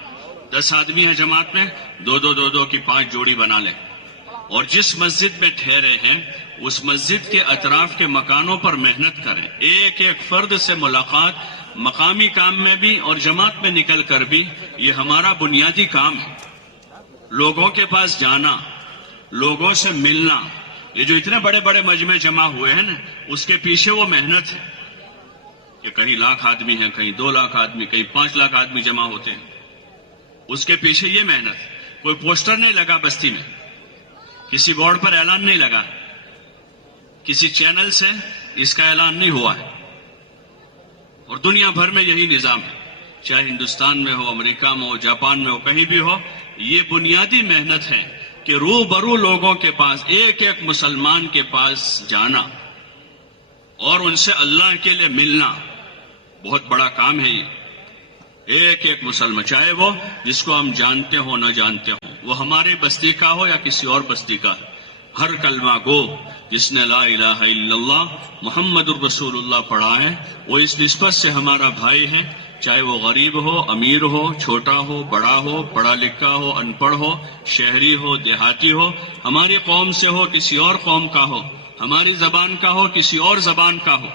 10 آدمی ہے جماعت میں، دو کی 5 جوڑی بنا لیں، اور جس مسجد میں ٹھہرے ہیں اس مسجد کے اطراف کے مکانوں پر محنت کریں. ایک ایک فرد سے ملاقات، مقامی کام میں بھی اور جماعت میں نکل کر بھی، یہ ہمارا بنیادی کام ہے. لوگوں کے پاس جانا، لوگوں سے ملنا. یہ جو اتنے بڑے بڑے مجمع جمع ہوئے ہیں نا، اس کے پیچھے وہ محنت ہے کہ کہیں 1,00,000 آدمی ہیں، کہیں 2,00,000 آدمی، کہیں 5,00,000 آدمی جمع ہوتے ہیں. اس کے پیچھے یہ محنت. کوئی پوسٹر نہیں لگا بستی میں، کسی بورڈ پر اعلان نہیں لگا، کسی چینل سے اس کا اعلان نہیں ہوا ہے. اور دنیا بھر میں یہی نظام ہے، چاہے ہندوستان میں ہو، امریکہ میں ہو، جاپان میں ہو، کہیں بھی ہو. یہ بنیادی محنت ہے کہ روبرو لوگوں کے پاس، ایک ایک مسلمان کے پاس جانا اور ان سے اللہ کے لیے ملنا. بہت بڑا کام ہے یہ. ایک ایک مسلمان، چاہے وہ جس کو ہم جانتے ہو نہ جانتے ہو، وہ ہماری بستی کا ہو یا کسی اور بستی کا، ہر کلمہ گو جس نے لا الہ الا اللہ محمد الرسول اللہ پڑھا ہے، وہ اس نسبت سے ہمارا بھائی ہے. چاہے وہ غریب ہو، امیر ہو، چھوٹا ہو، بڑا ہو، پڑھا لکھا ہو، ان پڑھ ہو، شہری ہو، دیہاتی ہو، ہماری قوم سے ہو، کسی اور قوم کا ہو، ہماری زبان کا ہو، کسی اور زبان کا ہو.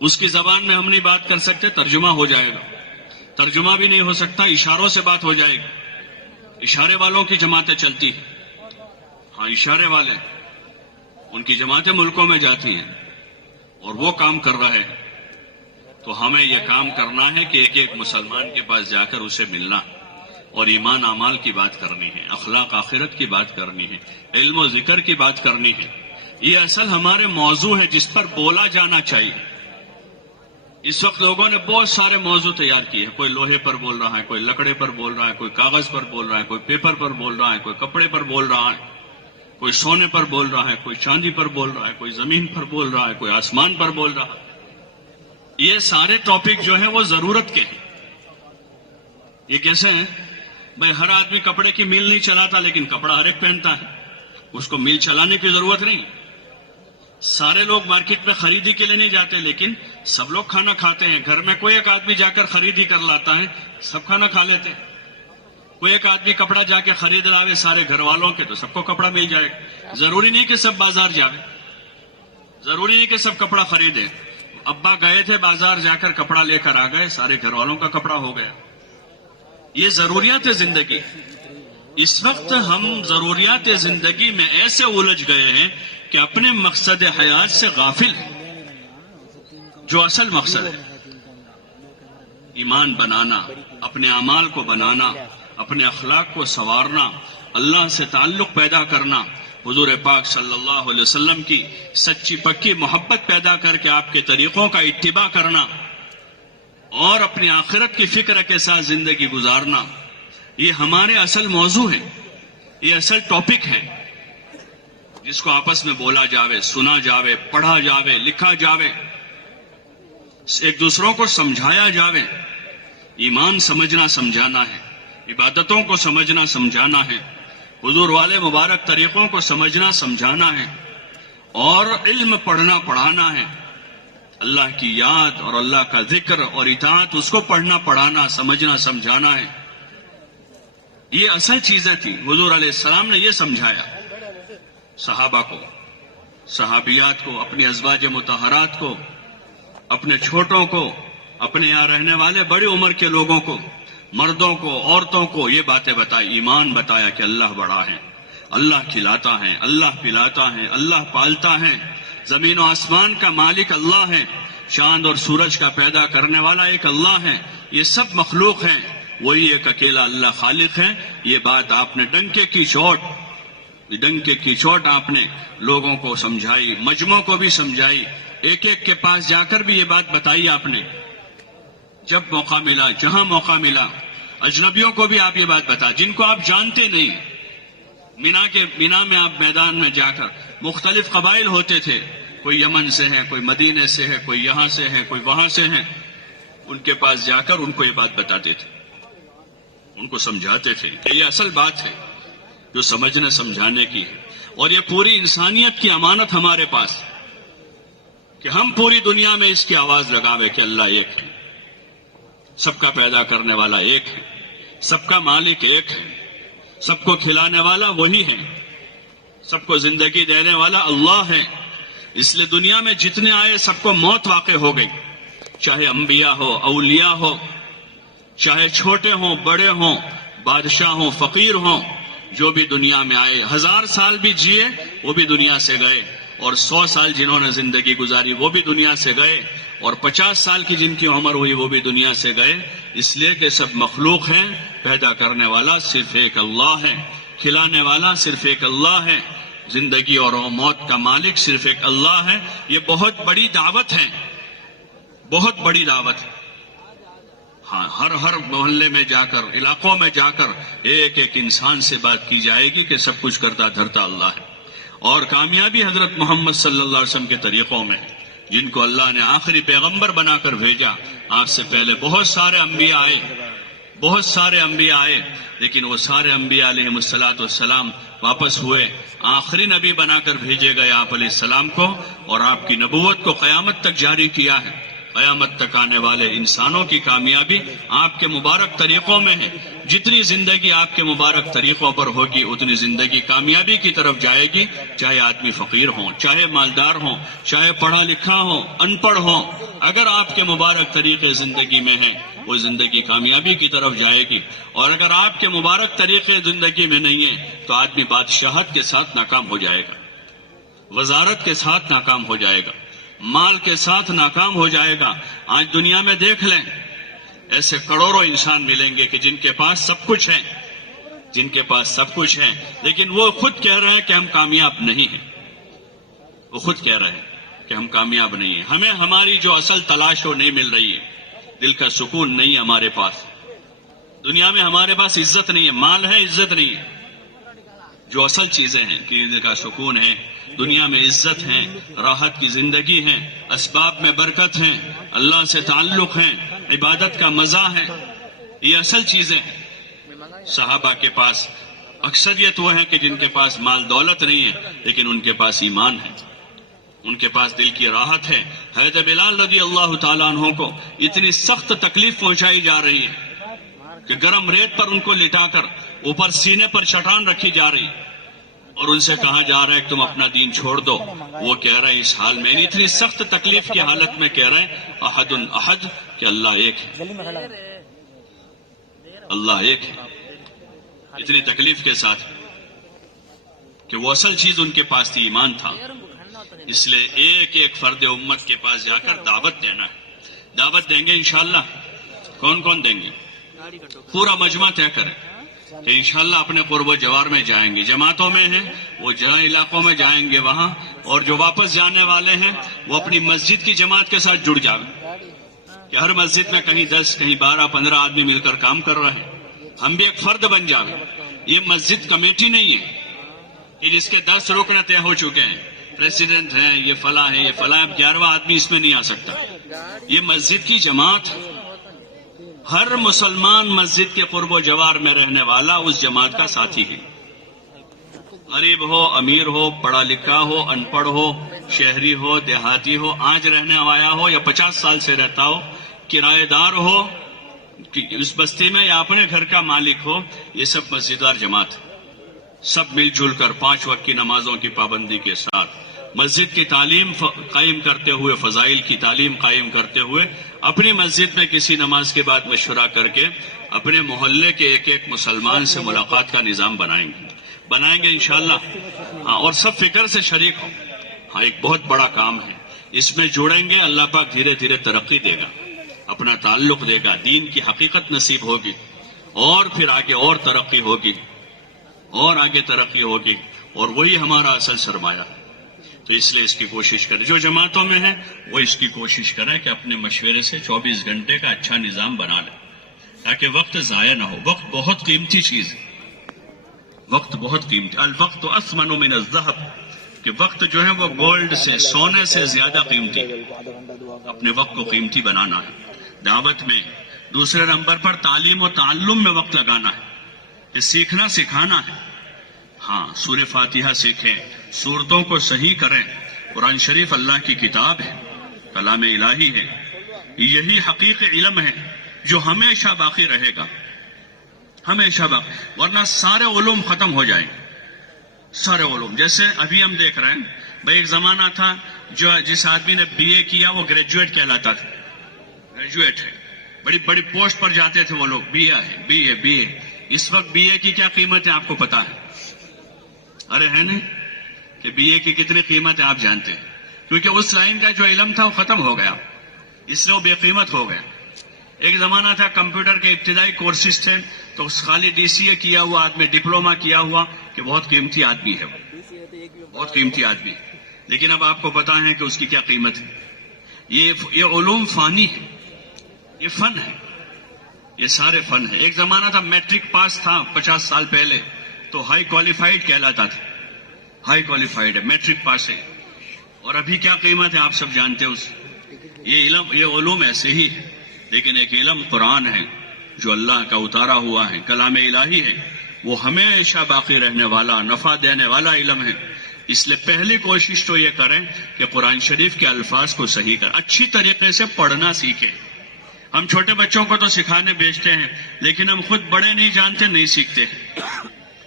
اس کی زبان میں ہم نہیں بات کر سکتے، ترجمہ ہو جائے گا. ترجمہ بھی نہیں ہو سکتا، اشاروں سے بات ہو جائے گی. اشارے والوں کی جماعتیں چلتی ہیں. ہاں، اشارے والے، ان کی جماعتیں ملکوں میں جاتی ہیں اور وہ کام کر رہے ہیں. تو ہمیں یہ کام کرنا ہے کہ ایک ایک مسلمان کے پاس جا کر اسے ملنا اور ایمان اعمال کی بات کرنی ہے، اخلاق آخرت کی بات کرنی ہے، علم و ذکر کی بات کرنی ہے. یہ اصل ہمارے موضوع ہے جس پر بولا جانا چاہیے. اس وقت لوگوں نے بہت سارے موضوع تیار کیے ہیں. کوئی لوہے پر بول رہا ہے، کوئی لکڑے پر بول رہا ہے، کوئی کاغذ پر بول رہا ہے، کوئی پیپر پر بول رہا ہے، کوئی کپڑے پر بول رہا ہے، کوئی سونے پر بول رہا ہے، کوئی چاندی پر بول رہا ہے، کوئی زمین پر بول رہا ہے، کوئی آسمان پر بول رہا ہے. یہ سارے ٹاپک جو ہیں وہ ضرورت کے ہیں. یہ کیسے ہیں بھائی؟ ہر آدمی کپڑے کی میل نہیں چلاتا، لیکن کپڑا ہر ایک پہنتا ہے. اس کو میل چلانے کی ضرورت نہیں. سارے لوگ مارکیٹ میں خریدی کے لیے نہیں جاتے، لیکن سب لوگ کھانا کھاتے ہیں. گھر میں کوئی ایک آدمی جا کر خریدی کر لاتا ہے، سب کھانا کھا لیتے ہیں. کوئی ایک آدمی کپڑا جا کے خرید لاوے سارے گھر والوں کے، تو سب کو کپڑا مل جائے گا. ضروری نہیں کہ سب بازار جاوے، ضروری نہیں کہ سب کپڑا خریدیں. ابا گئے تھے بازار، جا کر کپڑا لے کر آ گئے، سارے گھر والوں کا کپڑا ہو گیا. یہ ضروریات زندگی. اس وقت ہم ضروریات زندگی میں ایسے الجھ گئے ہیں کہ اپنے مقصد حیات سے غافل ہیں. جو اصل مقصد ہے ایمان بنانا، اپنے اعمال کو بنانا، اپنے اخلاق کو سنوارنا، اللہ سے تعلق پیدا کرنا، حضور پاک صلی اللہ علیہ وسلم کی سچی پکی محبت پیدا کر کے آپ کے طریقوں کا اتباع کرنا، اور اپنی آخرت کی فکر کے ساتھ زندگی گزارنا. یہ ہمارے اصل موضوع ہے، یہ اصل ٹاپک ہے جس کو آپس میں بولا جاوے، سنا جاوے، پڑھا جاوے، لکھا جاوے، ایک دوسروں کو سمجھایا جاوے. ایمان سمجھنا سمجھانا ہے، عبادتوں کو سمجھنا سمجھانا ہے، حضور والے مبارک طریقوں کو سمجھنا سمجھانا ہے، اور علم پڑھنا پڑھانا ہے. اللہ کی یاد اور اللہ کا ذکر اور اطاعت، اس کو پڑھنا پڑھانا، سمجھنا سمجھانا ہے. یہ اصل چیزیں تھیں. حضور علیہ السلام نے یہ سمجھایا صحابہ کو، صحابیات کو، اپنی ازواج مطہرات کو، اپنے چھوٹوں کو، اپنے یہاں رہنے والے بڑی عمر کے لوگوں کو، مردوں کو، عورتوں کو یہ باتیں بتائی. ایمان بتایا کہ اللہ بڑا ہے، اللہ کھلاتا ہے، اللہ پلاتا ہے، اللہ پالتا ہے، زمین و آسمان کا مالک اللہ ہے، چاند اور سورج کا پیدا کرنے والا ایک اللہ ہے. یہ سب مخلوق ہیں، وہی ایک اکیلا اللہ خالق ہے. یہ بات آپ نے ڈنکے کی چوٹ آپ نے لوگوں کو سمجھائی، مجموعوں کو بھی سمجھائی. ایک ایک کے پاس جا کر بھی یہ بات بتائی آپ نے. جب موقع ملا، جہاں موقع ملا، اجنبیوں کو بھی آپ یہ بات بتا، جن کو آپ جانتے نہیں. مینا میں آپ میدان میں جا کر، مختلف قبائل ہوتے تھے، کوئی یمن سے ہیں، کوئی مدینے سے ہے، کوئی یہاں سے ہیں، کوئی وہاں سے ہیں، ان کے پاس جا کر ان کو یہ بات بتاتے تھے، ان کو سمجھاتے تھے کہ یہ اصل بات ہے جو سمجھنے سمجھانے کی ہے، اور یہ پوری انسانیت کی امانت ہمارے پاس کہ ہم پوری دنیا میں اس کی آواز لگاوے کہ اللہ ایک ہے، سب کا پیدا کرنے والا ایک ہے، سب کا مالک ایک ہے، سب کو کھلانے والا وہی ہے، سب کو زندگی دینے والا اللہ ہے۔ اس لیے دنیا میں جتنے آئے سب کو موت واقع ہو گئی، چاہے انبیاء ہو، اولیاء ہو، چاہے چھوٹے ہوں، بڑے ہوں، بادشاہ ہوں، فقیر ہوں، جو بھی دنیا میں آئے، 1000 سال بھی جیے وہ بھی دنیا سے گئے، اور 100 سال جنہوں نے زندگی گزاری وہ بھی دنیا سے گئے، اور 50 سال کی جن کی عمر ہوئی وہ بھی دنیا سے گئے، اس لیے کہ سب مخلوق ہیں، پیدا کرنے والا صرف ایک اللہ ہے، کھلانے والا صرف ایک اللہ ہے، زندگی اور موت کا مالک صرف ایک اللہ ہے۔ یہ بہت بڑی دعوت ہے، بہت بڑی دعوت ہے۔ ہاں، ہر محلے میں جا کر، علاقوں میں جا کر ایک ایک انسان سے بات کی جائے گی کہ سب کچھ کرتا دھرتا اللہ ہے، اور کامیابی حضرت محمد صلی اللہ علیہ وسلم کے طریقوں میں ہے، جن کو اللہ نے آخری پیغمبر بنا کر بھیجا۔ آپ سے پہلے بہت سارے انبیاء آئے، لیکن وہ سارے انبیاء علیہم السلام واپس ہوئے، آخری نبی بنا کر بھیجے گئے آپ علیہ السلام کو، اور آپ کی نبوت کو قیامت تک جاری کیا ہے۔ قیامت تک آنے والے انسانوں کی کامیابی آپ کے مبارک طریقوں میں ہے۔ جتنی زندگی آپ کے مبارک طریقوں پر ہوگی اتنی زندگی کامیابی کی طرف جائے گی، چاہے آدمی فقیر ہوں، چاہے مالدار ہوں، چاہے پڑھا لکھا ہو، ان پڑھ ہوں، اگر آپ کے مبارک طریقے زندگی میں ہیں وہ زندگی کامیابی کی طرف جائے گی، اور اگر آپ کے مبارک طریقے زندگی میں نہیں ہیں تو آدمی بادشاہت کے ساتھ ناکام ہو جائے گا، وزارت کے ساتھ ناکام ہو جائے گا، مال کے ساتھ ناکام ہو جائے گا۔ آج دنیا میں دیکھ لیں، ایسے کروڑوں انسان ملیں گے کہ جن کے پاس سب کچھ ہے، لیکن وہ خود کہہ رہے ہیں کہ ہم کامیاب نہیں ہیں، وہ خود کہہ رہے ہیں کہ ہم کامیاب نہیں ہیں، ہمیں ہماری جو اصل تلاش وہ نہیں مل رہی ہے، دل کا سکون نہیں ہمارے پاس، دنیا میں ہمارے پاس عزت نہیں ہے، مال ہے، عزت نہیں ہے، جو اصل چیزیں ہیں کہ دل کا سکون ہے، دنیا میں عزت ہے، راحت کی زندگی ہے، اسباب میں برکت ہے، اللہ سے تعلق ہے، عبادت کا مزہ ہے، یہ اصل چیزیں ہیں۔ صحابہ کے پاس اکثریت وہ ہیں کہ جن کے پاس مال دولت نہیں ہے لیکن ان کے پاس ایمان ہے، ان کے پاس دل کی راحت ہے۔ حضرت بلال رضی اللہ تعالیٰ عنہ کو اتنی سخت تکلیف پہنچائی جا رہی ہے کہ گرم ریت پر ان کو لٹا کر اوپر سینے پر چٹان رکھی جا رہی، اور ان سے کہا جا رہا ہے کہ تم اپنا دین چھوڑ دو، وہ کہہ رہے ہیں اس حال میں، اتنی سخت تکلیف کی حالت میں کہہ رہے ہیں احد احد کہ اللہ ایک ہے، اللہ ایک ہے، اتنی تکلیف کے ساتھ کہ وہ اصل چیز ان کے پاس تھی، ایمان تھا۔ اس لیے ایک ایک فرد امت کے پاس جا کر دعوت دینا ہے، دعوت دیں گے انشاءاللہ۔ کون کون دیں گے؟ پورا مجمع طے کریں کہ انشاءاللہ اپنے قرب و جوار میں جائیں گے، جماعتوں میں ہیں وہ جہاں علاقوں میں جائیں گے وہاں، اور جو واپس جانے والے ہیں وہ اپنی مسجد کی جماعت کے ساتھ جڑ جائیں، کہ ہر مسجد میں کہیں 10 کہیں 12 15 آدمی مل کر کام کر رہے ہیں، ہم بھی ایک فرد بن جائیں۔ یہ مسجد کمیٹی نہیں ہے کہ جس کے 10 رکن طے ہو چکے ہیں، پریسیڈنٹ ہیں، یہ فلاں ہے، یہ فلاں، 11واں آدمی اس میں نہیں آ سکتا، یہ مسجد کی جماعت ہے۔ ہر مسلمان مسجد کے قرب و جوار میں رہنے والا اس جماعت کا ساتھی ہے، غریب ہو، امیر ہو، پڑھا لکھا ہو، ان پڑھ ہو، شہری ہو، دیہاتی ہو، آج رہنے آیا ہو یا 50 سال سے رہتا ہو، کرایہ دار ہو اس بستی میں یا اپنے گھر کا مالک ہو، یہ سب مسجدار جماعت ہے۔ سب مل جل کر 5 وقت کی نمازوں کی پابندی کے ساتھ مسجد کی تعلیم قائم کرتے ہوئے، فضائل کی تعلیم قائم کرتے ہوئے، اپنی مسجد میں کسی نماز کے بعد مشورہ کر کے اپنے محلے کے ایک ایک مسلمان سے ملاقات کا نظام بنائیں گے انشاءاللہ۔ ہاں، اور سب فکر سے شریک ہوں۔ ہاں، ایک بہت بڑا کام ہے، اس میں جڑیں گے، اللہ پاک دھیرے دھیرے ترقی دے گا، اپنا تعلق دے گا، دین کی حقیقت نصیب ہوگی، اور پھر آگے اور ترقی ہوگی، اور آگے ترقی ہوگی، اور وہی ہمارا اصل سرمایہ ہے۔ تو اس لیے اس کی کوشش کریں، جو جماعتوں میں ہیں وہ اس کی کوشش کریں کہ اپنے مشورے سے 24 گھنٹے کا اچھا نظام بنا لیں، تاکہ وقت ضائع نہ ہو۔ وقت بہت قیمتی چیز ہے، وقت بہت قیمتی، الوقت اثمن من الذهب، کہ وقت جو ہے وہ گولڈ سے، سونے سے زیادہ قیمتی، اپنے وقت کو قیمتی بنانا ہے دعوت میں۔ دوسرے نمبر پر تعلیم و تعلم میں وقت لگانا ہے، کہ سیکھنا سکھانا ہے۔ ہاں، سورہ فاتحہ سیکھیں، سورتوں کو صحیح کریں۔ قرآن شریف اللہ کی کتاب ہے، کلام الہی ہے، یہی حقیقی علم ہے جو ہمیشہ باقی رہے گا، ہمیشہ باقی، ورنہ سارے علوم ختم ہو جائیں گے، سارے علوم۔ جیسے ابھی ہم دیکھ رہے ہیں بھائی، ایک زمانہ تھا جس آدمی نے بی اے کیا وہ گریجویٹ کہلاتا تھا، گریجویٹ ہے، بڑی بڑی پوسٹ پر جاتے تھے وہ لوگ، بی اے۔ اس وقت بی اے کی کیا قیمت ہے آپ کو پتا ہے؟ ارے ہے نہیں کہ بی اے کی کتنی قیمت ہے آپ جانتے ہیں، کیونکہ اس لائن کا جو علم تھا وہ ختم ہو گیا، اس لیے وہ بے قیمت ہو گیا۔ ایک زمانہ تھا کمپیوٹر کے ابتدائی کورسز تھے، تو خالی ڈی سی اے کیا ہوا آدمی، ڈپلوما کیا ہوا، کہ بہت قیمتی آدمی ہے، بہت قیمتی آدمی، لیکن اب آپ کو پتا ہے کہ اس کی کیا قیمت ہے۔ یہ علوم فانی ہے، یہ فن ہے، یہ سارے فن ہے۔ ایک زمانہ تھا میٹرک پاس تھا 50 سال پہلے تو ہائی کوالیفائڈ کہلاتا تھا، ہائی کوالیفائڈ ہے، میٹرک پاس ہے، اور ابھی کیا قیمت ہے آپ سب جانتے ہیں اس۔ یہ علم، یہ علوم ایسے ہی ہے، لیکن ایک علم قرآن ہے جو اللہ کا اتارا ہوا ہے، کلام الہی ہے، وہ ہمیشہ باقی رہنے والا، نفع دینے والا علم ہے۔ اس لیے پہلی کوشش تو یہ کریں کہ قرآن شریف کے الفاظ کو صحیح کریں، اچھی طریقے سے پڑھنا سیکھیں۔ ہم چھوٹے بچوں کو تو سکھانے بھیجتے ہیں، لیکن ہم خود بڑے نہیں جانتے، نہیں سیکھتے۔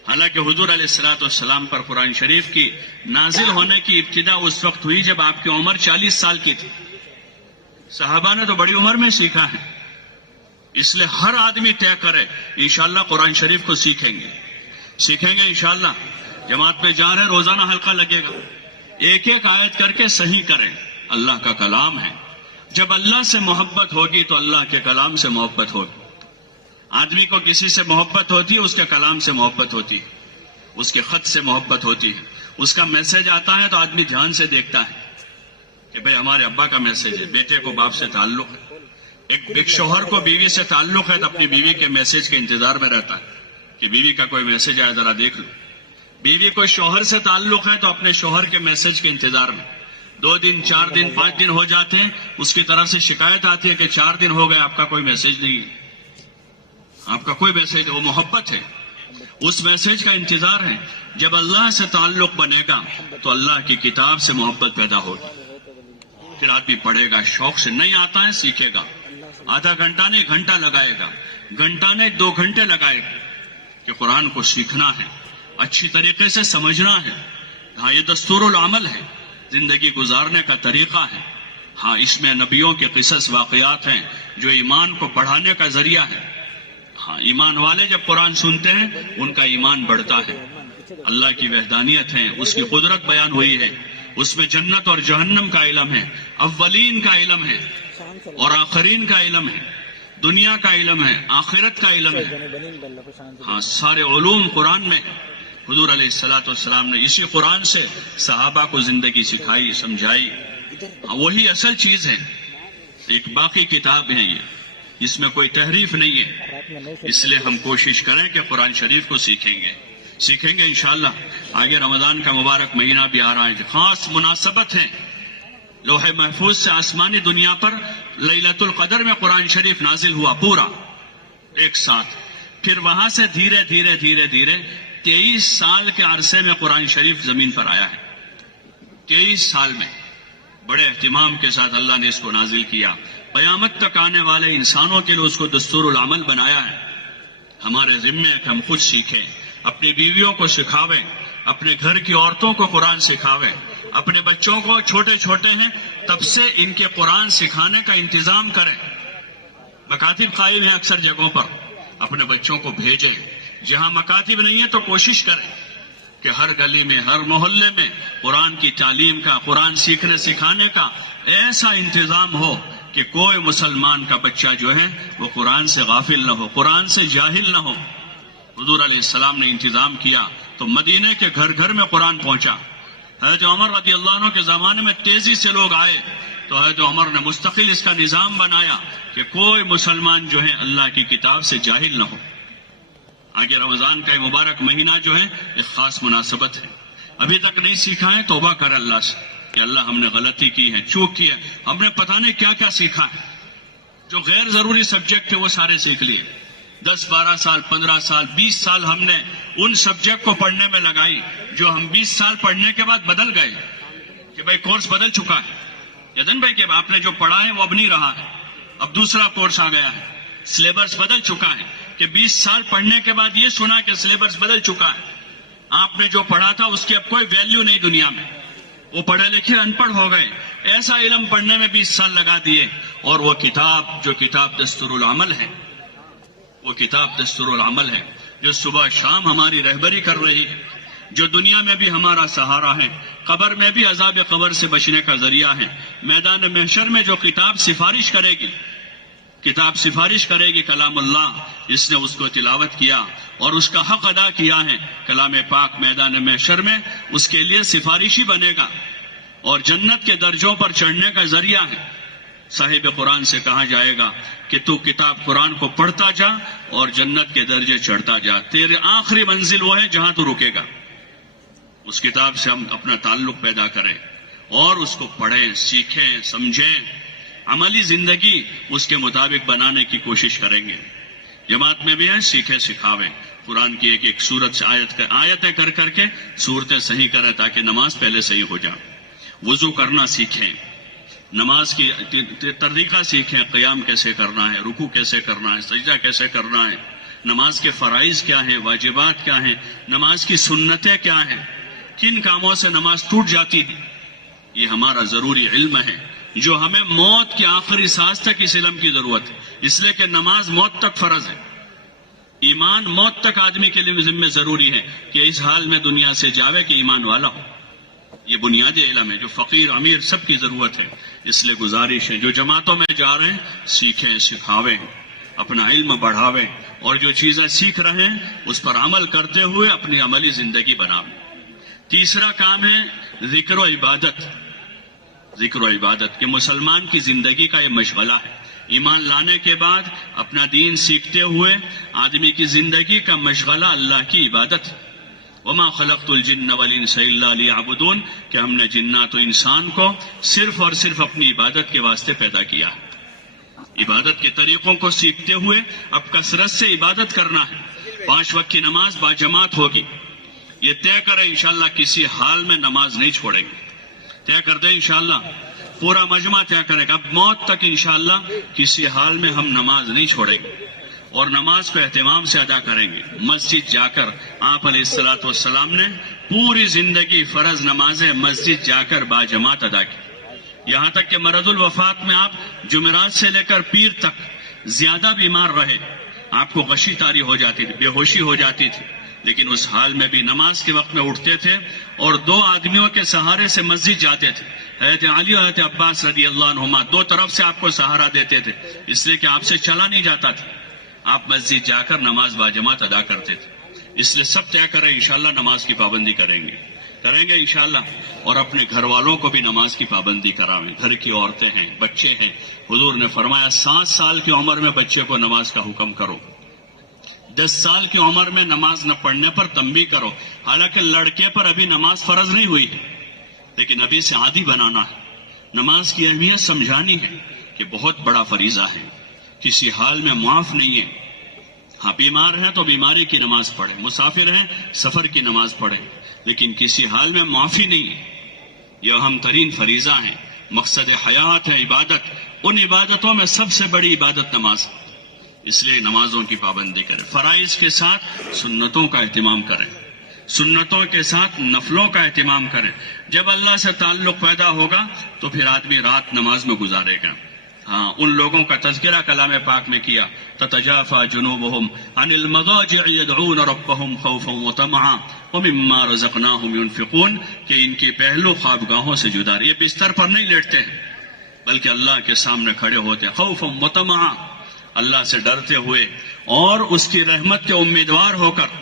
حالانکہ حضور علیہ الصلوۃ والسلام پر قرآن شریف کی نازل ہونے کی ابتدا اس وقت ہوئی جب آپ کی عمر 40 سال کی تھی۔ صحابہ نے تو بڑی عمر میں سیکھا ہے، اس لیے ہر آدمی طے کرے انشاءاللہ قرآن شریف کو سیکھیں گے انشاءاللہ۔ جماعت میں جا رہے، روزانہ حلقہ لگے گا، ایک ایک آیت کر کے صحیح کریں، اللہ کا کلام ہے۔ جب اللہ سے محبت ہوگی تو اللہ کے کلام سے محبت ہوگی۔ آدمی کو کسی سے محبت ہوتی ہے، اس کے کلام سے محبت ہوتی ہے، اس کے خط سے محبت ہوتی ہے، اس کا میسج آتا ہے تو آدمی دھیان سے دیکھتا ہے کہ بھئی ہمارے ابا کا میسج ہے، بیٹے کو باپ سے تعلق ہے، ایک شوہر کو بیوی سے تعلق ہے تو اپنی بیوی کے میسج کے انتظار میں رہتا ہے کہ بیوی کا کوئی میسج آئے ذرا دیکھ لو۔ بیوی کو شوہر سے تعلق ہے تو اپنے شوہر کے میسج کے انتظار میں 2 دن 4 دن 5 دن ہو جاتے ہیں، اس کی طرف سے شکایت آتی ہے کہ 4 دن ہو گئے آپ کا کوئی میسج نہیں ہے، آپ کا کوئی میسج، وہ محبت ہے، اس میسج کا انتظار ہے۔ جب اللہ سے تعلق بنے گا تو اللہ کی کتاب سے محبت پیدا ہوگی، پھر آدمی پڑھے گا، شوق سے، نہیں آتا ہے سیکھے گا، آدھا گھنٹہ نہیں گھنٹہ لگائے گا، گھنٹہ نہیں 2 گھنٹے لگائے گا، کہ قرآن کو سیکھنا ہے، اچھی طریقے سے سمجھنا ہے۔ ہاں، یہ دستور العمل ہے، زندگی گزارنے کا طریقہ ہے۔ ہاں، اس میں نبیوں کے قصص واقعات ہیں جو ایمان کو بڑھانے کا ذریعہ ہے۔ ہاں، ایمان والے جب قرآن سنتے ہیں ان کا ایمان بڑھتا ہے، اللہ کی وحدانیت ہے، اس کی قدرت بیان ہوئی ہے، اس میں جنت اور جہنم کا علم ہے، اولین کا علم ہے اور آخرین کا علم ہے، دنیا کا علم ہے، آخرت کا علم ہے۔ ہاں، سارے علوم قرآن میں۔ حضور علیہ الصلوۃ والسلام نے اسی قرآن سے صحابہ کو زندگی سکھائی، سمجھائی۔ ہاں، وہی اصل چیز ہے، ایک باقی کتاب ہے یہ، اس میں کوئی تحریف نہیں ہے۔ اس لیے ہم کوشش کریں کہ قرآن شریف کو سیکھیں گے انشاءاللہ۔ آگے رمضان کا مبارک مہینہ بھی آ رہا ہے، خاص مناسبت ہے، لوح محفوظ سے آسمانی دنیا پر لیلۃ القدر میں قرآن شریف نازل ہوا پورا ایک ساتھ، پھر وہاں سے دھیرے دھیرے 23 سال کے عرصے میں قرآن شریف زمین پر آیا ہے۔ 23 سال میں بڑے اہتمام کے ساتھ اللہ نے اس کو نازل کیا، قیامت تک آنے والے انسانوں کے لیے اس کو دستور العمل بنایا ہے۔ ہمارے ذمے ہے کہ ہم خود سیکھیں، اپنی بیویوں کو سکھاویں، اپنے گھر کی عورتوں کو قرآن سکھاویں، اپنے بچوں کو، چھوٹے چھوٹے ہیں تب سے ان کے قرآن سکھانے کا انتظام کریں۔ مکاتب قائم ہیں اکثر جگہوں پر، اپنے بچوں کو بھیجیں۔ جہاں مکاتب نہیں ہے تو کوشش کریں کہ ہر گلی میں، ہر محلے میں قرآن کی تعلیم کا، قرآن سیکھنے سکھانے کا ایسا انتظام ہو کہ کوئی مسلمان کا بچہ جو ہے وہ قرآن سے غافل نہ ہو، قرآن سے جاہل نہ ہو۔ حضور علیہ السلام نے انتظام کیا تو مدینے کے گھر گھر میں قرآن پہنچا۔ حضرت عمر رضی اللہ عنہ کے زمانے میں تیزی سے لوگ آئے تو حضرت عمر نے مستقل اس کا نظام بنایا کہ کوئی مسلمان جو ہے اللہ کی کتاب سے جاہل نہ ہو۔ آگے رمضان کا مبارک مہینہ جو ہے ایک خاص مناسبت ہے، ابھی تک نہیں سیکھا ہے توبہ کر اللہ سے کہ اللہ ہم نے غلطی کی ہے، چوک کی ہے، ہم نے پتہ نہیں کیا کیا سیکھا ہے. جو غیر ضروری سبجیکٹ تھے وہ سارے سیکھ لیے. 10 12 سال 15 سال 20 سال ہم نے ان سبجیکٹ کو پڑھنے میں لگائی جو ہم 20 سال پڑھنے کے بعد بدل گئے کہ بھائی کورس بدل چکا ہے. یدن بھائی کہ آپ نے جو پڑھا ہے وہ اب نہیں رہا ہے، اب دوسرا کورس آ گیا ہے، سلیبس بدل چکا ہے. کہ 20 سال پڑھنے کے بعد یہ سنا کہ سلیبس بدل چکا ہے، آپ نے جو پڑھا تھا اس کی اب کوئی ویلیو نہیں دنیا میں، وہ پڑھے لکھے ان پڑھ ہو گئے. ایسا علم پڑھنے میں 20 سال لگا دیے. اور وہ کتاب جو کتاب دستور العمل ہے، وہ کتاب دستور العمل ہے جو صبح شام ہماری رہبری کر رہی ہے، جو دنیا میں بھی ہمارا سہارا ہے، قبر میں بھی عذاب قبر سے بچنے کا ذریعہ ہے. میدان محشر میں جو کتاب سفارش کرے گی، کتاب سفارش کرے گی کلام اللہ، جس نے اس کو تلاوت کیا اور اس کا حق ادا کیا ہے، کلام پاک میدان محشر میں اس کے لیے سفارشی بنے گا اور جنت کے درجوں پر چڑھنے کا ذریعہ ہے. صاحب قرآن سے کہا جائے گا کہ تو کتاب قرآن کو پڑھتا جا اور جنت کے درجے چڑھتا جا، تیرے آخری منزل وہ ہے جہاں تو رکے گا. اس کتاب سے ہم اپنا تعلق پیدا کریں اور اس کو پڑھیں، سیکھیں، سمجھیں، عملی زندگی اس کے مطابق بنانے کی کوشش کریں گے. جماعت میں بھی ہیں، سیکھیں سکھاویں. قرآن کی ایک ایک سورت سے آیتیں کر کر کے صورتیں صحیح کریں تاکہ نماز پہلے صحیح ہو جائے. وضو کرنا سیکھیں، نماز کی طریقہ سیکھیں، قیام کیسے کرنا ہے، رکوع کیسے کرنا ہے، سجدہ کیسے کرنا ہے، نماز کے فرائض کیا ہیں، واجبات کیا ہیں، نماز کی سنتیں کیا ہیں، کن کاموں سے نماز ٹوٹ جاتی ہے. یہ ہمارا ضروری علم ہے جو ہمیں موت کی آخری سانس تک اس علم کی ضرورت ہے، اس لیے کہ نماز موت تک فرض ہے. ایمان موت تک آدمی کے لیے ذمہ ضروری ہے کہ اس حال میں دنیا سے جاوے کہ ایمان والا ہو. یہ بنیادی علم ہے جو فقیر امیر سب کی ضرورت ہے. اس لیے گزارش ہے جو جماعتوں میں جا رہے ہیں سیکھیں، سکھاویں، اپنا علم بڑھاویں اور جو چیزیں سیکھ رہے ہیں اس پر عمل کرتے ہوئے اپنی عملی زندگی بناویں. تیسرا کام ہے ذکر و عبادت. ذکر و عبادت کہ مسلمان کی زندگی کا یہ مشغلہ ہے. ایمان لانے کے بعد اپنا دین سیکھتے ہوئے آدمی کی زندگی کا مشغلہ اللہ کی عبادت ہے. وما خلقت الجن والانس الا ليعبدون کہ ہم نے جنات و انسان کو صرف اور صرف اپنی عبادت کے واسطے پیدا کیا ہے. عبادت کے طریقوں کو سیکھتے ہوئے اب کثرت سے عبادت کرنا ہے. 5 وقت کی نماز باجماعت ہوگی. یہ طے کریں انشاءاللہ کسی حال میں نماز نہیں چھوڑیں گے. طے کر دیں انشاءاللہ، پورا مجمع طے کرے گا اب موت تک انشاءاللہ کسی حال میں ہم نماز نہیں چھوڑیں گے اور نماز کو اہتمام سے ادا کریں گے. مسجد جا کر آپ علیہ الصلوۃ والسلام نے پوری زندگی فرض نمازیں مسجد جا کر باجماعت ادا کی. یہاں تک کہ مرض الوفات میں آپ جمعرات سے لے کر پیر تک زیادہ بیمار رہے، آپ کو غشی طاری ہو جاتی تھی، بے ہوشی ہو جاتی تھی، لیکن اس حال میں بھی نماز کے وقت میں اٹھتے تھے اور 2 آدمیوں کے سہارے سے مسجد جاتے تھے. حضرت علی اور حضرت عباس رضی اللہ عنہما 2 طرف سے آپ کو سہارا دیتے تھے، اس لیے کہ آپ سے چلا نہیں جاتا تھا. آپ مسجد جا کر نماز باجماعت ادا کرتے تھے. اس لیے سب طے کریں انشاءاللہ نماز کی پابندی کریں گے انشاءاللہ، اور اپنے گھر والوں کو بھی نماز کی پابندی کراویں. گھر کی عورتیں ہیں، بچے ہیں. حضور نے فرمایا 7 سال کی عمر میں بچے کو نماز کا حکم کرو، 10 سال کی عمر میں نماز نہ پڑھنے پر تنبیہ کرو. حالانکہ لڑکے پر ابھی نماز فرض نہیں ہوئی ہے لیکن ابھی سے عادی بنانا ہے. نماز کی اہمیت سمجھانی ہے کہ بہت بڑا فریضہ ہے، کسی حال میں معاف نہیں ہے. ہاں بیمار ہیں تو بیماری کی نماز پڑھیں، مسافر ہیں سفر کی نماز پڑھیں، لیکن کسی حال میں معافی نہیں ہے. یہ اہم ترین فریضہ ہے، مقصد حیات ہے عبادت. ان عبادتوں میں سب سے بڑی عبادت نماز ہے، اس لیے نمازوں کی پابندی کریں. فرائض کے ساتھ سنتوں کا اہتمام کریں، سنتوں کے ساتھ نفلوں کا اہتمام کریں. جب اللہ سے تعلق پیدا ہوگا تو پھر آدمی رات نماز میں گزارے گا. ہاں ان لوگوں کا تذکرہ کلام پاک میں کیا، تتجافى جنوبهم عن المضاجع يدعون ربهم خوفا وطمعا ومما رزقناهم ينفقون کہ ان کے پہلو خوابگاہوں سے جدا، یہ بستر پر نہیں لیٹتے ہیں بلکہ اللہ کے سامنے کھڑے ہوتے ہیں، خوفا وطمعا، اللہ سے ڈرتے ہوئے اور اس کی رحمت کے امیدوار ہو کر.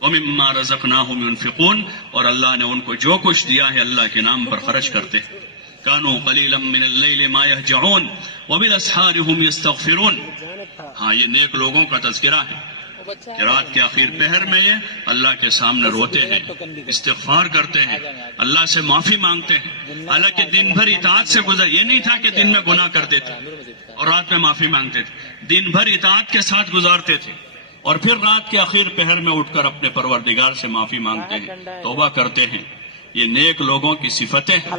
ومما رزقناهم ينفقون، اور اللہ نے ان کو جو کچھ دیا ہے اللہ کے نام پر خرچ کرتے ہیں. كانوا قليلا من الليل ما يهجعون وبالاسحار هم يستغفرون. ہاں یہ نیک لوگوں کا تذکرہ ہے. کہ رات کے آخر پہر میں یہ اللہ کے سامنے روتے ہیں، استغفار کرتے ہیں، اللہ سے معافی مانگتے ہیں. حالانکہ دن بھر اطاعت سے گزر، یہ نہیں تھا کہ دن میں گناہ کرتے تھے اور رات میں معافی مانگتے تھے، دن بھر اطاعت کے ساتھ گزارتے تھے اور پھر رات کے آخر پہر میں اٹھ کر اپنے پروردگار سے معافی مانگتے ہیں، توبہ کرتے ہیں. یہ نیک لوگوں کی صفتیں ہیں.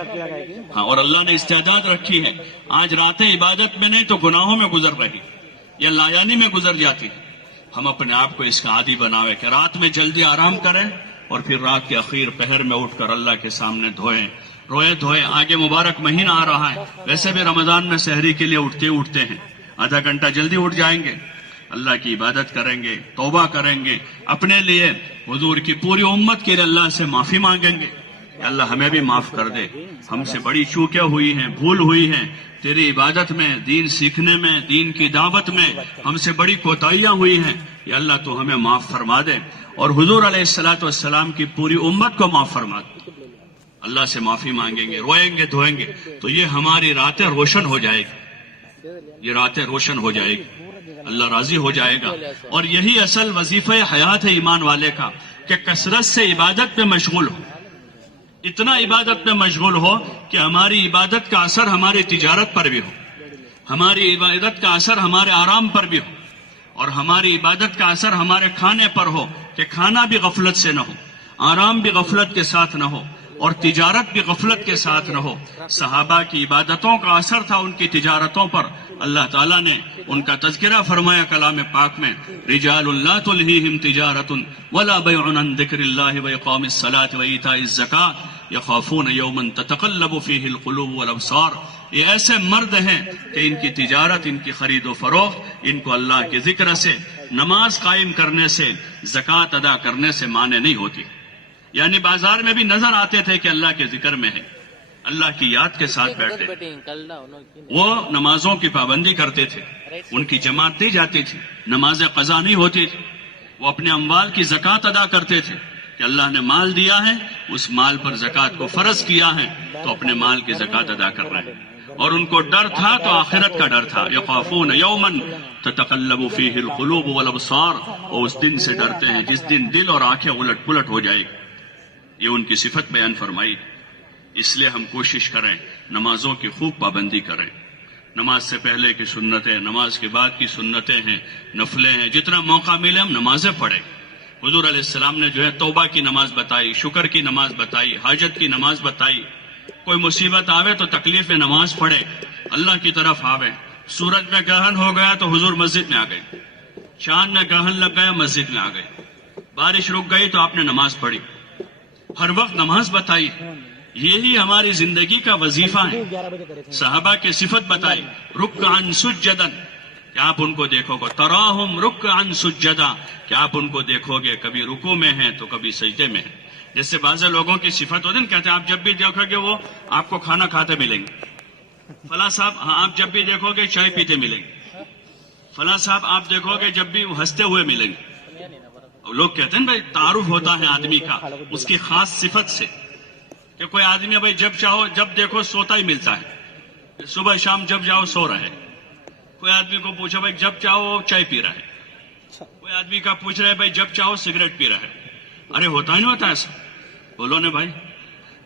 ہاں، اور اللہ نے استعداد رکھی ہے. آج راتیں عبادت میں نہیں تو گناہوں میں گزر رہی یا لایانی میں گزر جاتی. ہم اپنے آپ کو اس کا عادی بناوے کہ رات میں جلدی آرام کریں اور پھر رات کے اخیر پہر میں اٹھ کر اللہ کے سامنے روئے دھوئے. آگے مبارک مہینہ آ رہا ہے، ویسے بھی رمضان میں سحری کے لیے اٹھتے ہیں، آدھا گھنٹہ جلدی اٹھ جائیں گے، اللہ کی عبادت کریں گے، توبہ کریں گے، اپنے لیے، حضور کی پوری امت کے لیے اللہ سے معافی مانگیں گے کہ اللہ ہمیں بھی معاف کر دے، ہم سے بڑی چوکیں ہوئی ہیں، بھول ہوئی ہیں، تیری عبادت میں، دین سیکھنے میں، دین کی دعوت میں ہم سے بڑی کوتاہیاں ہوئی ہیں، یا اللہ تو ہمیں معاف فرما دے اور حضور علیہ السلام کی پوری امت کو معاف فرما دے. اللہ سے معافی مانگیں گے، روئیں گے، دھوئیں گے تو یہ ہماری راتیں روشن ہو جائے گی، یہ راتیں روشن ہو جائے گی، اللہ راضی ہو جائے گا. اور یہی اصل وظیفہ حیات ہے ایمان والے کا کہ کثرت سے عبادت میں مشغول ہو، اتنا عبادت میں مشغول ہو کہ ہماری عبادت کا اثر ہماری تجارت پر بھی ہو، ہماری عبادت کا اثر ہمارے آرام پر بھی ہو، اور ہماری عبادت کا اثر ہمارے کھانے پر ہو کہ کھانا بھی غفلت سے نہ ہو، آرام بھی غفلت کے ساتھ نہ ہو، اور تجارت بھی غفلت کے ساتھ نہ ہو. صحابہ کی عبادتوں کا اثر تھا ان کی تجارتوں پر. اللہ تعالیٰ نے ان کا تذکرہ فرمایا کلام پاک میں، رجال لا تلہیہم تجارت ولا بیع عن ذکر اللہ واقام الصلاۃ وایتاء الزکاۃ یخافون یوما تتقلب فیہ القلوب والابصار. یہ ایسے مرد ہیں کہ ان کی تجارت، ان کی خرید و فروخت، ان کو اللہ کے ذکر سے، نماز قائم کرنے سے، زکوٰۃ ادا کرنے سے مانے نہیں ہوتی. یعنی بازار میں بھی نظر آتے تھے کہ اللہ کے ذکر میں ہے، اللہ کی یاد کے ساتھ بیٹھے. وہ نمازوں کی پابندی کرتے تھے، ان کی جماعت نہیں جاتی تھی، نماز قضا نہیں ہوتی تھی. وہ اپنے اموال کی زکوٰۃ ادا کرتے تھے کہ اللہ نے مال دیا ہے، اس مال پر زکوٰۃ کو فرض کیا ہے تو اپنے مال کی زکوٰۃ ادا کر رہے ہیں. اور ان کو ڈر تھا تو آخرت کا ڈر تھا. یخافون یوما تتقلب فیہ القلوب والابصار. اور اس دن سے ڈرتے ہیں جس دن دل اور آنکھیں الٹ پلٹ ہو جائے گی. یہ ان کی صفت بیان فرمائی. اس لیے ہم کوشش کریں نمازوں کی خوب پابندی کریں. نماز سے پہلے کی سنتیں، نماز کے بعد کی سنتیں ہیں، نفلیں ہیں، جتنا موقع ملے ہم نمازیں پڑھیں. حضور علیہ السلام نے جو ہے توبہ کی نماز بتائی، شکر کی نماز بتائی، حاجت کی نماز بتائی. کوئی مصیبت آوے تو تکلیف میں نماز پڑھے، اللہ کی طرف آوے. سورج میں گرہن ہو گیا تو حضور مسجد میں آ گئے، چاند میں گرہن لگ گیا مسجد میں آ گئے، بارش رک گئی تو آپ نے نماز پڑھی. ہر وقت نماز بتائی. یہی ہماری زندگی کا وظیفہ ہے. صحابہ کی صفت بتائی، رکعا سجدا، کہ آپ ان کو دیکھو گے، تراہم رکعا سجدا، کہ آپ ان کو دیکھو گے کبھی رکوع میں ہیں تو کبھی سجدے میں ہیں. جیسے بعض لوگوں کی صفت ہوتی ہے، کہتے ہیں آپ جب بھی دیکھو گے وہ آپ کو کھانا کھاتے ملیں گے. فلاں صاحب، ہاں آپ جب بھی دیکھو گے چائے پیتے ملیں گے. فلاں صاحب آپ دیکھو گے جب بھی وہ ہنستے ہوئے ملیں گے. لوگ کہتے ہیں بھائی تعارف ہوتا ہے آدمی کا اس کی خاص صفت سے، کہ کوئی آدمی بھائی جب چاہو جب دیکھو سوتا ہی ملتا ہے، صبح شام جب جاؤ سو رہے. کوئی آدمی کو پوچھو بھائی جب چاہو چائے پی رہا ہے، کوئی آدمی کا پوچھ رہے بھائی جب چاہو سگریٹ پی رہا ہے. ارے ہوتا ہی نہیں ہوتا ایسا. بولو نا بھائی.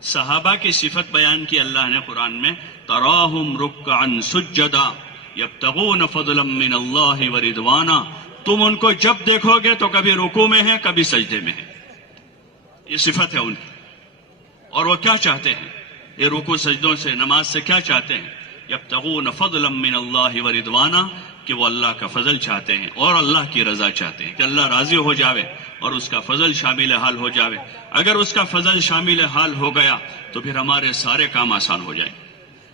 صحابہ کی صفت بیان کی اللہ نے قرآن میں، تراہم رکعا سجدا یبتغون فضلا من اللہ ورضوانا. تم ان کو جب دیکھو گے تو کبھی رکوع میں ہیں کبھی سجدے میں ہیں. یہ صفت ہے ان کی. اور وہ کیا چاہتے ہیں یہ رکوع سجدوں سے، نماز سے کیا چاہتے ہیں؟ یبتغون فضلا من اللہ ورضوانا، کہ وہ اللہ کا فضل چاہتے ہیں اور اللہ کی رضا چاہتے ہیں، کہ اللہ راضی ہو جاوے اور اس کا فضل شامل حال ہو جاوے. اگر اس کا فضل شامل حال ہو گیا تو پھر ہمارے سارے کام آسان ہو جائیں.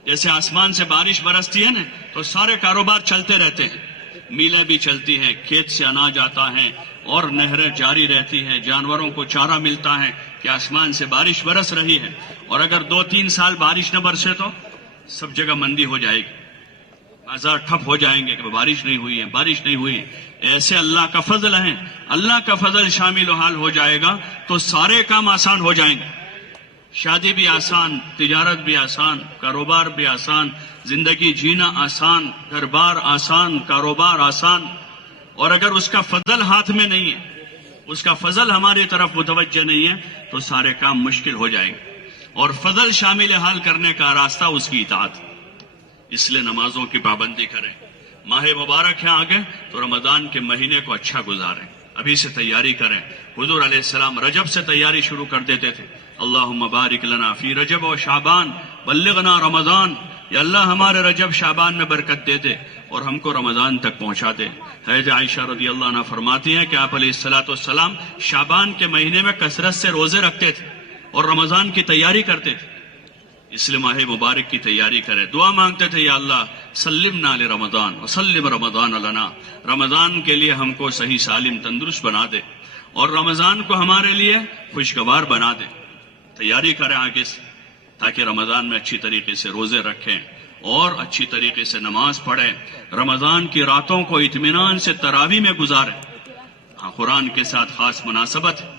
جیسے آسمان سے بارش برستی ہے نا تو سارے کاروبار چلتے رہتے ہیں، میلیں بھی چلتی ہیں، کھیت سے اناج آتا ہے اور نہریں جاری رہتی ہیں، جانوروں کو چارہ ملتا ہے کہ آسمان سے بارش برس رہی ہے. اور اگر 2-3 سال بارش نہ برسے تو سب جگہ مندی ہو جائے گی، بازار ٹھپ ہو جائیں گے کہ بارش نہیں ہوئی ہے، بارش نہیں ہوئی ہے. ایسے اللہ کا فضل ہے. اللہ کا فضل شامل حال ہو جائے گا تو سارے کام آسان ہو جائیں گے. شادی بھی آسان، تجارت بھی آسان، کاروبار بھی آسان، زندگی جینا آسان، گھر بار آسان، کاروبار آسان. اور اگر اس کا فضل ہاتھ میں نہیں ہے، اس کا فضل ہماری طرف متوجہ نہیں ہے، تو سارے کام مشکل ہو جائیں گے، اور فضل شامل حال کرنے کا راستہ اس کی اطاعت۔ اس لیے نمازوں کی پابندی کریں۔ ماہ مبارک ہے آگے، تو رمضان کے مہینے کو اچھا گزاریں، ابھی سے تیاری کریں۔ حضور علیہ السلام رجب سے تیاری شروع کر دیتے تھے، اللہم بارک لنا فی رجب و شعبان بلغنا رمضان، یا اللہ ہمارے رجب شعبان میں برکت دے دے اور ہم کو رمضان تک پہنچا دے۔ حضرت عائشہ رضی اللہ عنہ فرماتی ہیں کہ آپ علیہ السلام شعبان کے مہینے میں کثرت سے روزے رکھتے تھے اور رمضان کی تیاری کرتے تھے۔ اس لیے ماہ مبارک کی تیاری کرے، دعا مانگتے تھے، یا اللہ سلمنا لرمضان وسلم رمضان لنا، رمضان کے لیے ہم کو صحیح سالم تندرست بنا دے اور رمضان کو ہمارے لیے خوشگوار بنا دے۔ تیاری کریں آگے سے، تاکہ رمضان میں اچھی طریقے سے روزے رکھیں اور اچھی طریقے سے نماز پڑھیں، رمضان کی راتوں کو اطمینان سے تراویح میں گزاریں۔ ہاں، قرآن کے ساتھ خاص مناسبت ہے،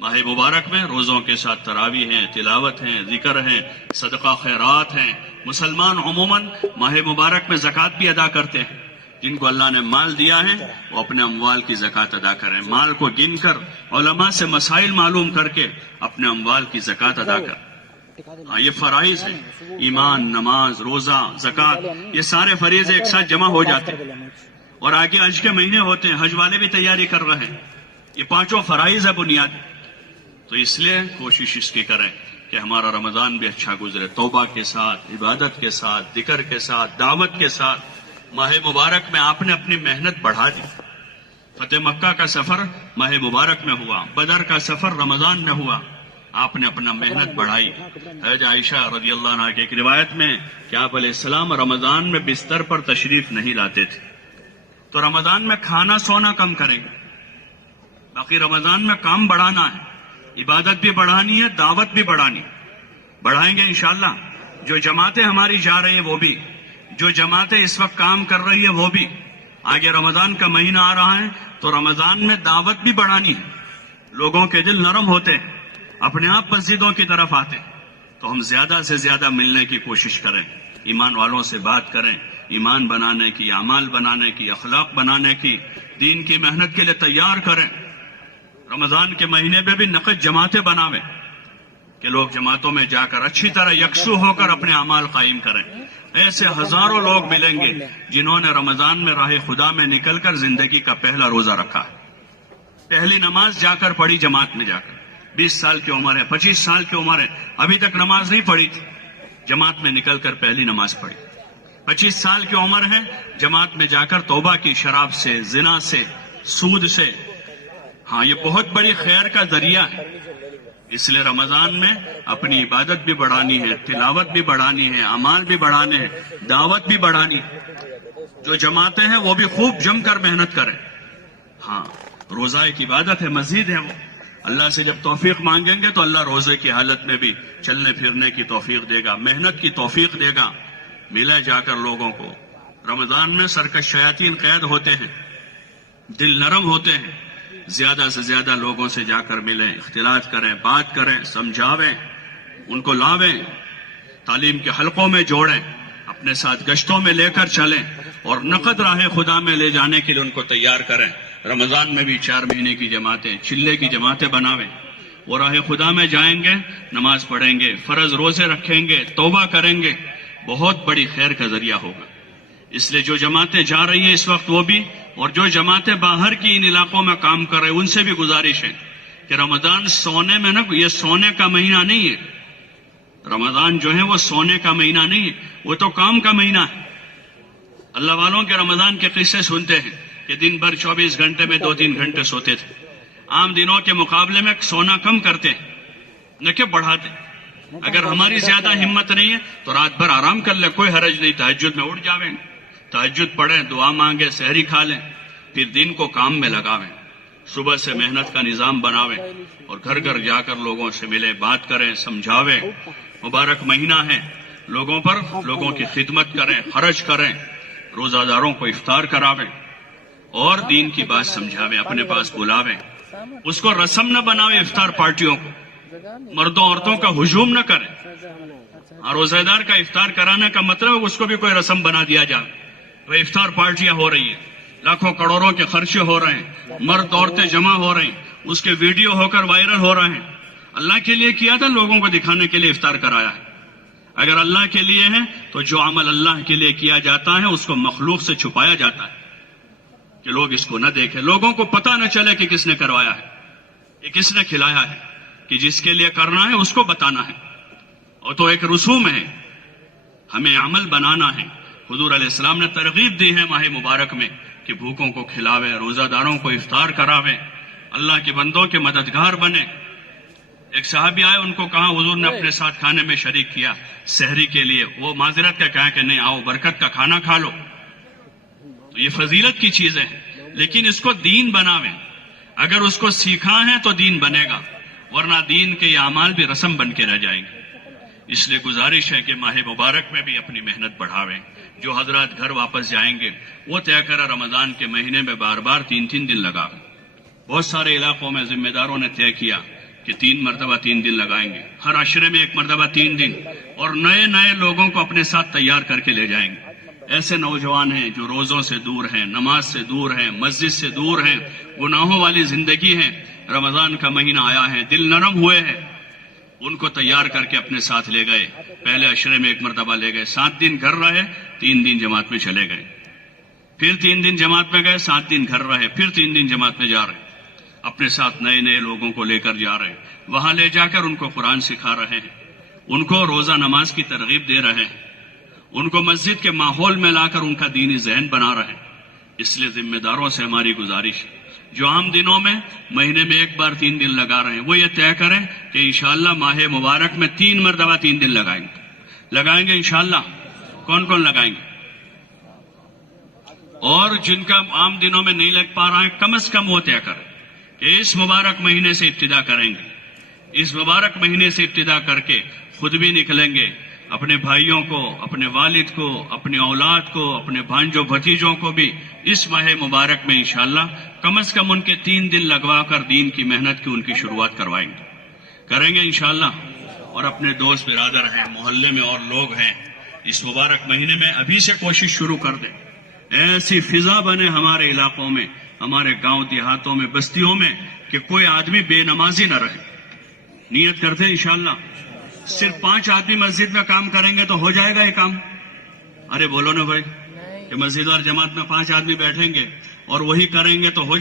ماہ مبارک میں روزوں کے ساتھ تراویح ہیں، تلاوت ہیں، ذکر ہیں، صدقہ خیرات ہیں۔ مسلمان عموماً ماہ مبارک میں زکوٰۃ بھی ادا کرتے ہیں۔ جن کو اللہ نے مال دیا ہے وہ اپنے اموال کی زکوٰۃ ادا کریں، مال کو گن کر علماء سے مسائل معلوم کر کے اپنے اموال کی زکوٰۃ ادا کریں۔ ہاں، یہ فرائض ہیں، ایمان، نماز، روزہ، زکوٰۃ، یہ سارے فریضے ایک ساتھ جمع ہو جاتے ہیں، اور آگے حج کے مہینے ہوتے ہیں، حج والے بھی تیاری کر رہے ہیں۔ یہ پانچوں فرائض ہے بنیاد، تو اس لیے کوشش اس کی کریں کہ ہمارا رمضان بھی اچھا گزرے، توبہ کے ساتھ، عبادت کے ساتھ، ذکر کے ساتھ، دعوت کے ساتھ۔ ماہ مبارک میں آپ نے اپنی محنت بڑھا دی۔ فتح مکہ کا سفر ماہ مبارک میں ہوا، بدر کا سفر رمضان میں ہوا، آپ نے اپنا محنت بڑھائی۔ حضرت عائشہ رضی اللہ عنہ کی ایک روایت میں کہ آپ علیہ السلام رمضان میں بستر پر تشریف نہیں لاتے تھے، تو رمضان میں کھانا سونا کم کریں گے، باقی رمضان میں کام بڑھانا ہے، عبادت بھی بڑھانی ہے، دعوت بھی بڑھانی، بڑھائیں گے انشاءاللہ۔ جو جماعتیں ہماری جا رہی ہیں وہ بھی، جو جماعتیں اس وقت کام کر رہی ہے وہ بھی، آگے رمضان کا مہینہ آ رہا ہے تو رمضان میں دعوت بھی بڑھانی ہے۔ لوگوں کے دل نرم ہوتے ہیں، اپنے آپ مسجدوں کی طرف آتے، تو ہم زیادہ سے زیادہ ملنے کی کوشش کریں، ایمان والوں سے بات کریں، ایمان بنانے کی، اعمال بنانے کی، اخلاق بنانے کی، دین کی محنت کے لیے تیار کریں۔ رمضان کے مہینے میں بھی نقد جماعتیں بناویں کہ لوگ جماعتوں میں جا کر اچھی طرح یکسو ہو کر اپنے اعمال قائم کریں۔ ایسے ہزاروں لوگ ملیں گے جنہوں نے رمضان میں راہ خدا میں نکل کر زندگی کا پہلا روزہ رکھا ہے، پہلی نماز جا کر پڑھی جماعت میں جا کر۔ 20 سال کی عمر ہے، 25 سال کی عمر ہے، ابھی تک نماز نہیں پڑھی تھی، جماعت میں نکل کر پہلی نماز پڑھی۔ 25 سال کی عمر ہے، جماعت میں جا کر توبہ کی، شراب سے، زنا سے، سود سے۔ ہاں، یہ بہت بڑی خیر کا ذریعہ ہے۔ اس لیے رمضان میں اپنی عبادت بھی بڑھانی ہے، تلاوت بھی بڑھانی ہے، اعمال بھی بڑھانے ہیں، دعوت بھی بڑھانی۔ جو جماعتیں ہیں وہ بھی خوب جم کر محنت کریں۔ ہاں، روزہ ایک عبادت ہے، مزید ہے وہ۔ اللہ سے جب توفیق مانگیں گے تو اللہ روزے کی حالت میں بھی چلنے پھرنے کی توفیق دے گا، محنت کی توفیق دے گا۔ ملے جا کر لوگوں کو۔ رمضان میں سرکش شیاطین قید ہوتے ہیں، دل نرم ہوتے ہیں، زیادہ سے زیادہ لوگوں سے جا کر ملیں، اختلاط کریں، بات کریں، سمجھاویں، ان کو لاویں، تعلیم کے حلقوں میں جوڑیں، اپنے ساتھ گشتوں میں لے کر چلیں، اور نقد راہ خدا میں لے جانے کے لیے ان کو تیار کریں۔ رمضان میں بھی 4 مہینے کی جماعتیں، چلے کی جماعتیں بناویں، وہ راہ خدا میں جائیں گے، نماز پڑھیں گے، فرض روزے رکھیں گے، توبہ کریں گے، بہت بڑی خیر کا ذریعہ ہوگا۔ اس لیے جو جماعتیں جا رہی ہیں اس وقت وہ بھی، اور جو جماعتیں باہر کی ان علاقوں میں کام کر رہے ہیں ان سے بھی گزارش ہے کہ رمضان سونے میں نہ، یہ سونے کا مہینہ نہیں ہے۔ رمضان جو ہے وہ سونے کا مہینہ نہیں ہے، وہ تو کام کا مہینہ ہے۔ اللہ والوں کے رمضان کے قصے سنتے ہیں کہ دن بھر 24 گھنٹے میں 2-3 گھنٹے سوتے تھے، عام دنوں کے مقابلے میں سونا کم کرتے ہیں، نہ کہ بڑھاتے۔ اگر ہماری زیادہ ہمت نہیں ہے تو رات بھر آرام کر لیں، کوئی حرج نہیں، تہجد میں اٹھ جاویں، تہجد پڑھیں، دعا مانگیں، سحری کھا لیں، پھر دن کو کام میں لگاویں، صبح سے محنت کا نظام بناویں، اور گھر گھر جا کر لوگوں سے ملیں، بات کریں، سمجھاویں۔ مبارک مہینہ ہے، لوگوں پر لوگوں کی خدمت کریں، خرچ کریں، روزہ داروں کو افطار کراویں، اور دین کی بات سمجھاویں، اپنے پاس بلاویں۔ اس کو رسم نہ بناویں، افطار پارٹیوں کو، مردوں عورتوں کا ہجوم نہ کریں۔ روزہ دار کا افطار کرانے کا مطلب اس کو بھی کوئی رسم بنا دیا جائے، وہ افطار پارٹیاں ہو رہی ہیں، لاکھوں کروڑوں کے خرچے ہو رہے ہیں، مرد عورتیں جمع ہو رہے ہیں، اس کے ویڈیو ہو کر وائرل ہو رہے ہیں. اللہ کے لیے کیا تھا، لوگوں کو دکھانے کے لیے افطار کرایا ہے. اگر اللہ کے لیے ہے تو جو عمل اللہ کے لیے کیا جاتا ہے اس کو مخلوق سے چھپایا جاتا ہے کہ لوگ اس کو نہ دیکھیں، لوگوں کو پتہ نہ چلے کہ کس نے کروایا ہے، یہ کس نے کھلایا ہے. کہ جس کے لیے کرنا ہے اس کو بتانا ہے. اور تو ایک رسوم ہے، ہمیں عمل بنانا ہے. حضور علیہ السلام نے ترغیب دی ہے ماہ مبارک میں کہ بھوکوں کو کھلاوے، روزہ داروں کو افطار کراوے، اللہ کے بندوں کے مددگار بنے. ایک صحابی آئے، ان کو کہا حضور نے اپنے ساتھ کھانے میں شریک کیا سحری کے لیے. وہ معذرت کا کہا کہ نہیں، آؤ برکت کا کھانا کھا لو. تو یہ فضیلت کی چیز ہے، لیکن اس کو دین بناویں. اگر اس کو سیکھا ہے تو دین بنے گا، ورنہ دین کے یہ اعمال بھی رسم بن کے رہ جائیں گے. اس لیے گزارش ہے کہ ماہ مبارک میں بھی اپنی محنت بڑھاویں. جو حضرات گھر واپس جائیں گے وہ طے کریں رمضان کے مہینے میں بار بار 3 دن لگاویں. بہت سارے علاقوں میں ذمہ داروں نے طے کیا کہ 3 مرتبہ 3 دن لگائیں گے، ہر عشرے میں 1 مرتبہ 3 دن، اور نئے لوگوں کو اپنے ساتھ تیار کر کے لے جائیں گے. ایسے نوجوان ہیں جو روزوں سے دور ہیں، نماز سے دور ہیں، مسجد سے دور ہیں، گناہوں والی زندگی ہے. رمضان کا مہینہ آیا ہے، دل نرم ہوئے ہیں، ان کو تیار کر کے اپنے ساتھ لے گئے. پہلے عشرے میں 1 مرتبہ لے گئے، 7 دن گھر رہے، 3 دن جماعت میں چلے گئے. پھر 3 دن جماعت میں گئے، 7 دن گھر رہے، پھر 3 دن جماعت میں جا رہے. اپنے ساتھ نئے لوگوں کو لے کر جا رہے ہیں. وہاں لے جا کر ان کو قرآن سکھا رہے ہیں، ان کو روزہ نماز کی ترغیب دے رہے ہیں، ان کو مسجد کے ماحول میں لا کر ان کا دینی ذہن بنا رہے ہیں. اس لیے ذمہ داروں سے ہماری گزارش ہے، جو عام دنوں میں مہینے میں 1 بار 3 دن لگا رہے ہیں، وہ یہ طے کریں کہ انشاءاللہ ماہ مبارک میں 3 مرتبہ 3 دن لگائیں گے انشاءاللہ. کون لگائیں گے؟ اور جن کا عام دنوں میں نہیں لگ پا رہا ہے، کم از کم وہ طے کریں کہ اس مبارک مہینے سے ابتدا کریں گے. اس مبارک مہینے سے ابتدا کر کے خود بھی نکلیں گے، اپنے بھائیوں کو، اپنے والد کو، اپنی اولاد کو، اپنے بھانجوں بھتیجوں کو بھی اس ماہ مبارک میں انشاءاللہ کم از کم ان کے 3 دن لگوا کر دین کی محنت کی ان کی شروعات کریں گے انشاءاللہ. اور اپنے دوست برادر ہیں، محلے میں اور لوگ ہیں، اس مبارک مہینے میں ابھی سے کوشش شروع کر دیں. ایسی فضا بنے ہمارے علاقوں میں، ہمارے گاؤں دیہاتوں میں، بستیوں میں، کہ کوئی آدمی بے نمازی نہ رہے. نیت کرتے ہیں انشاءاللہ صرف 5 آدمی مسجد میں کام کریں گے تو ہو جائے گا یہ کام. ارے بولو نا بھائی کہ مسجد اور جماعت میں 5 آدمی بیٹھیں گے اور وہی کریں گے تو ہو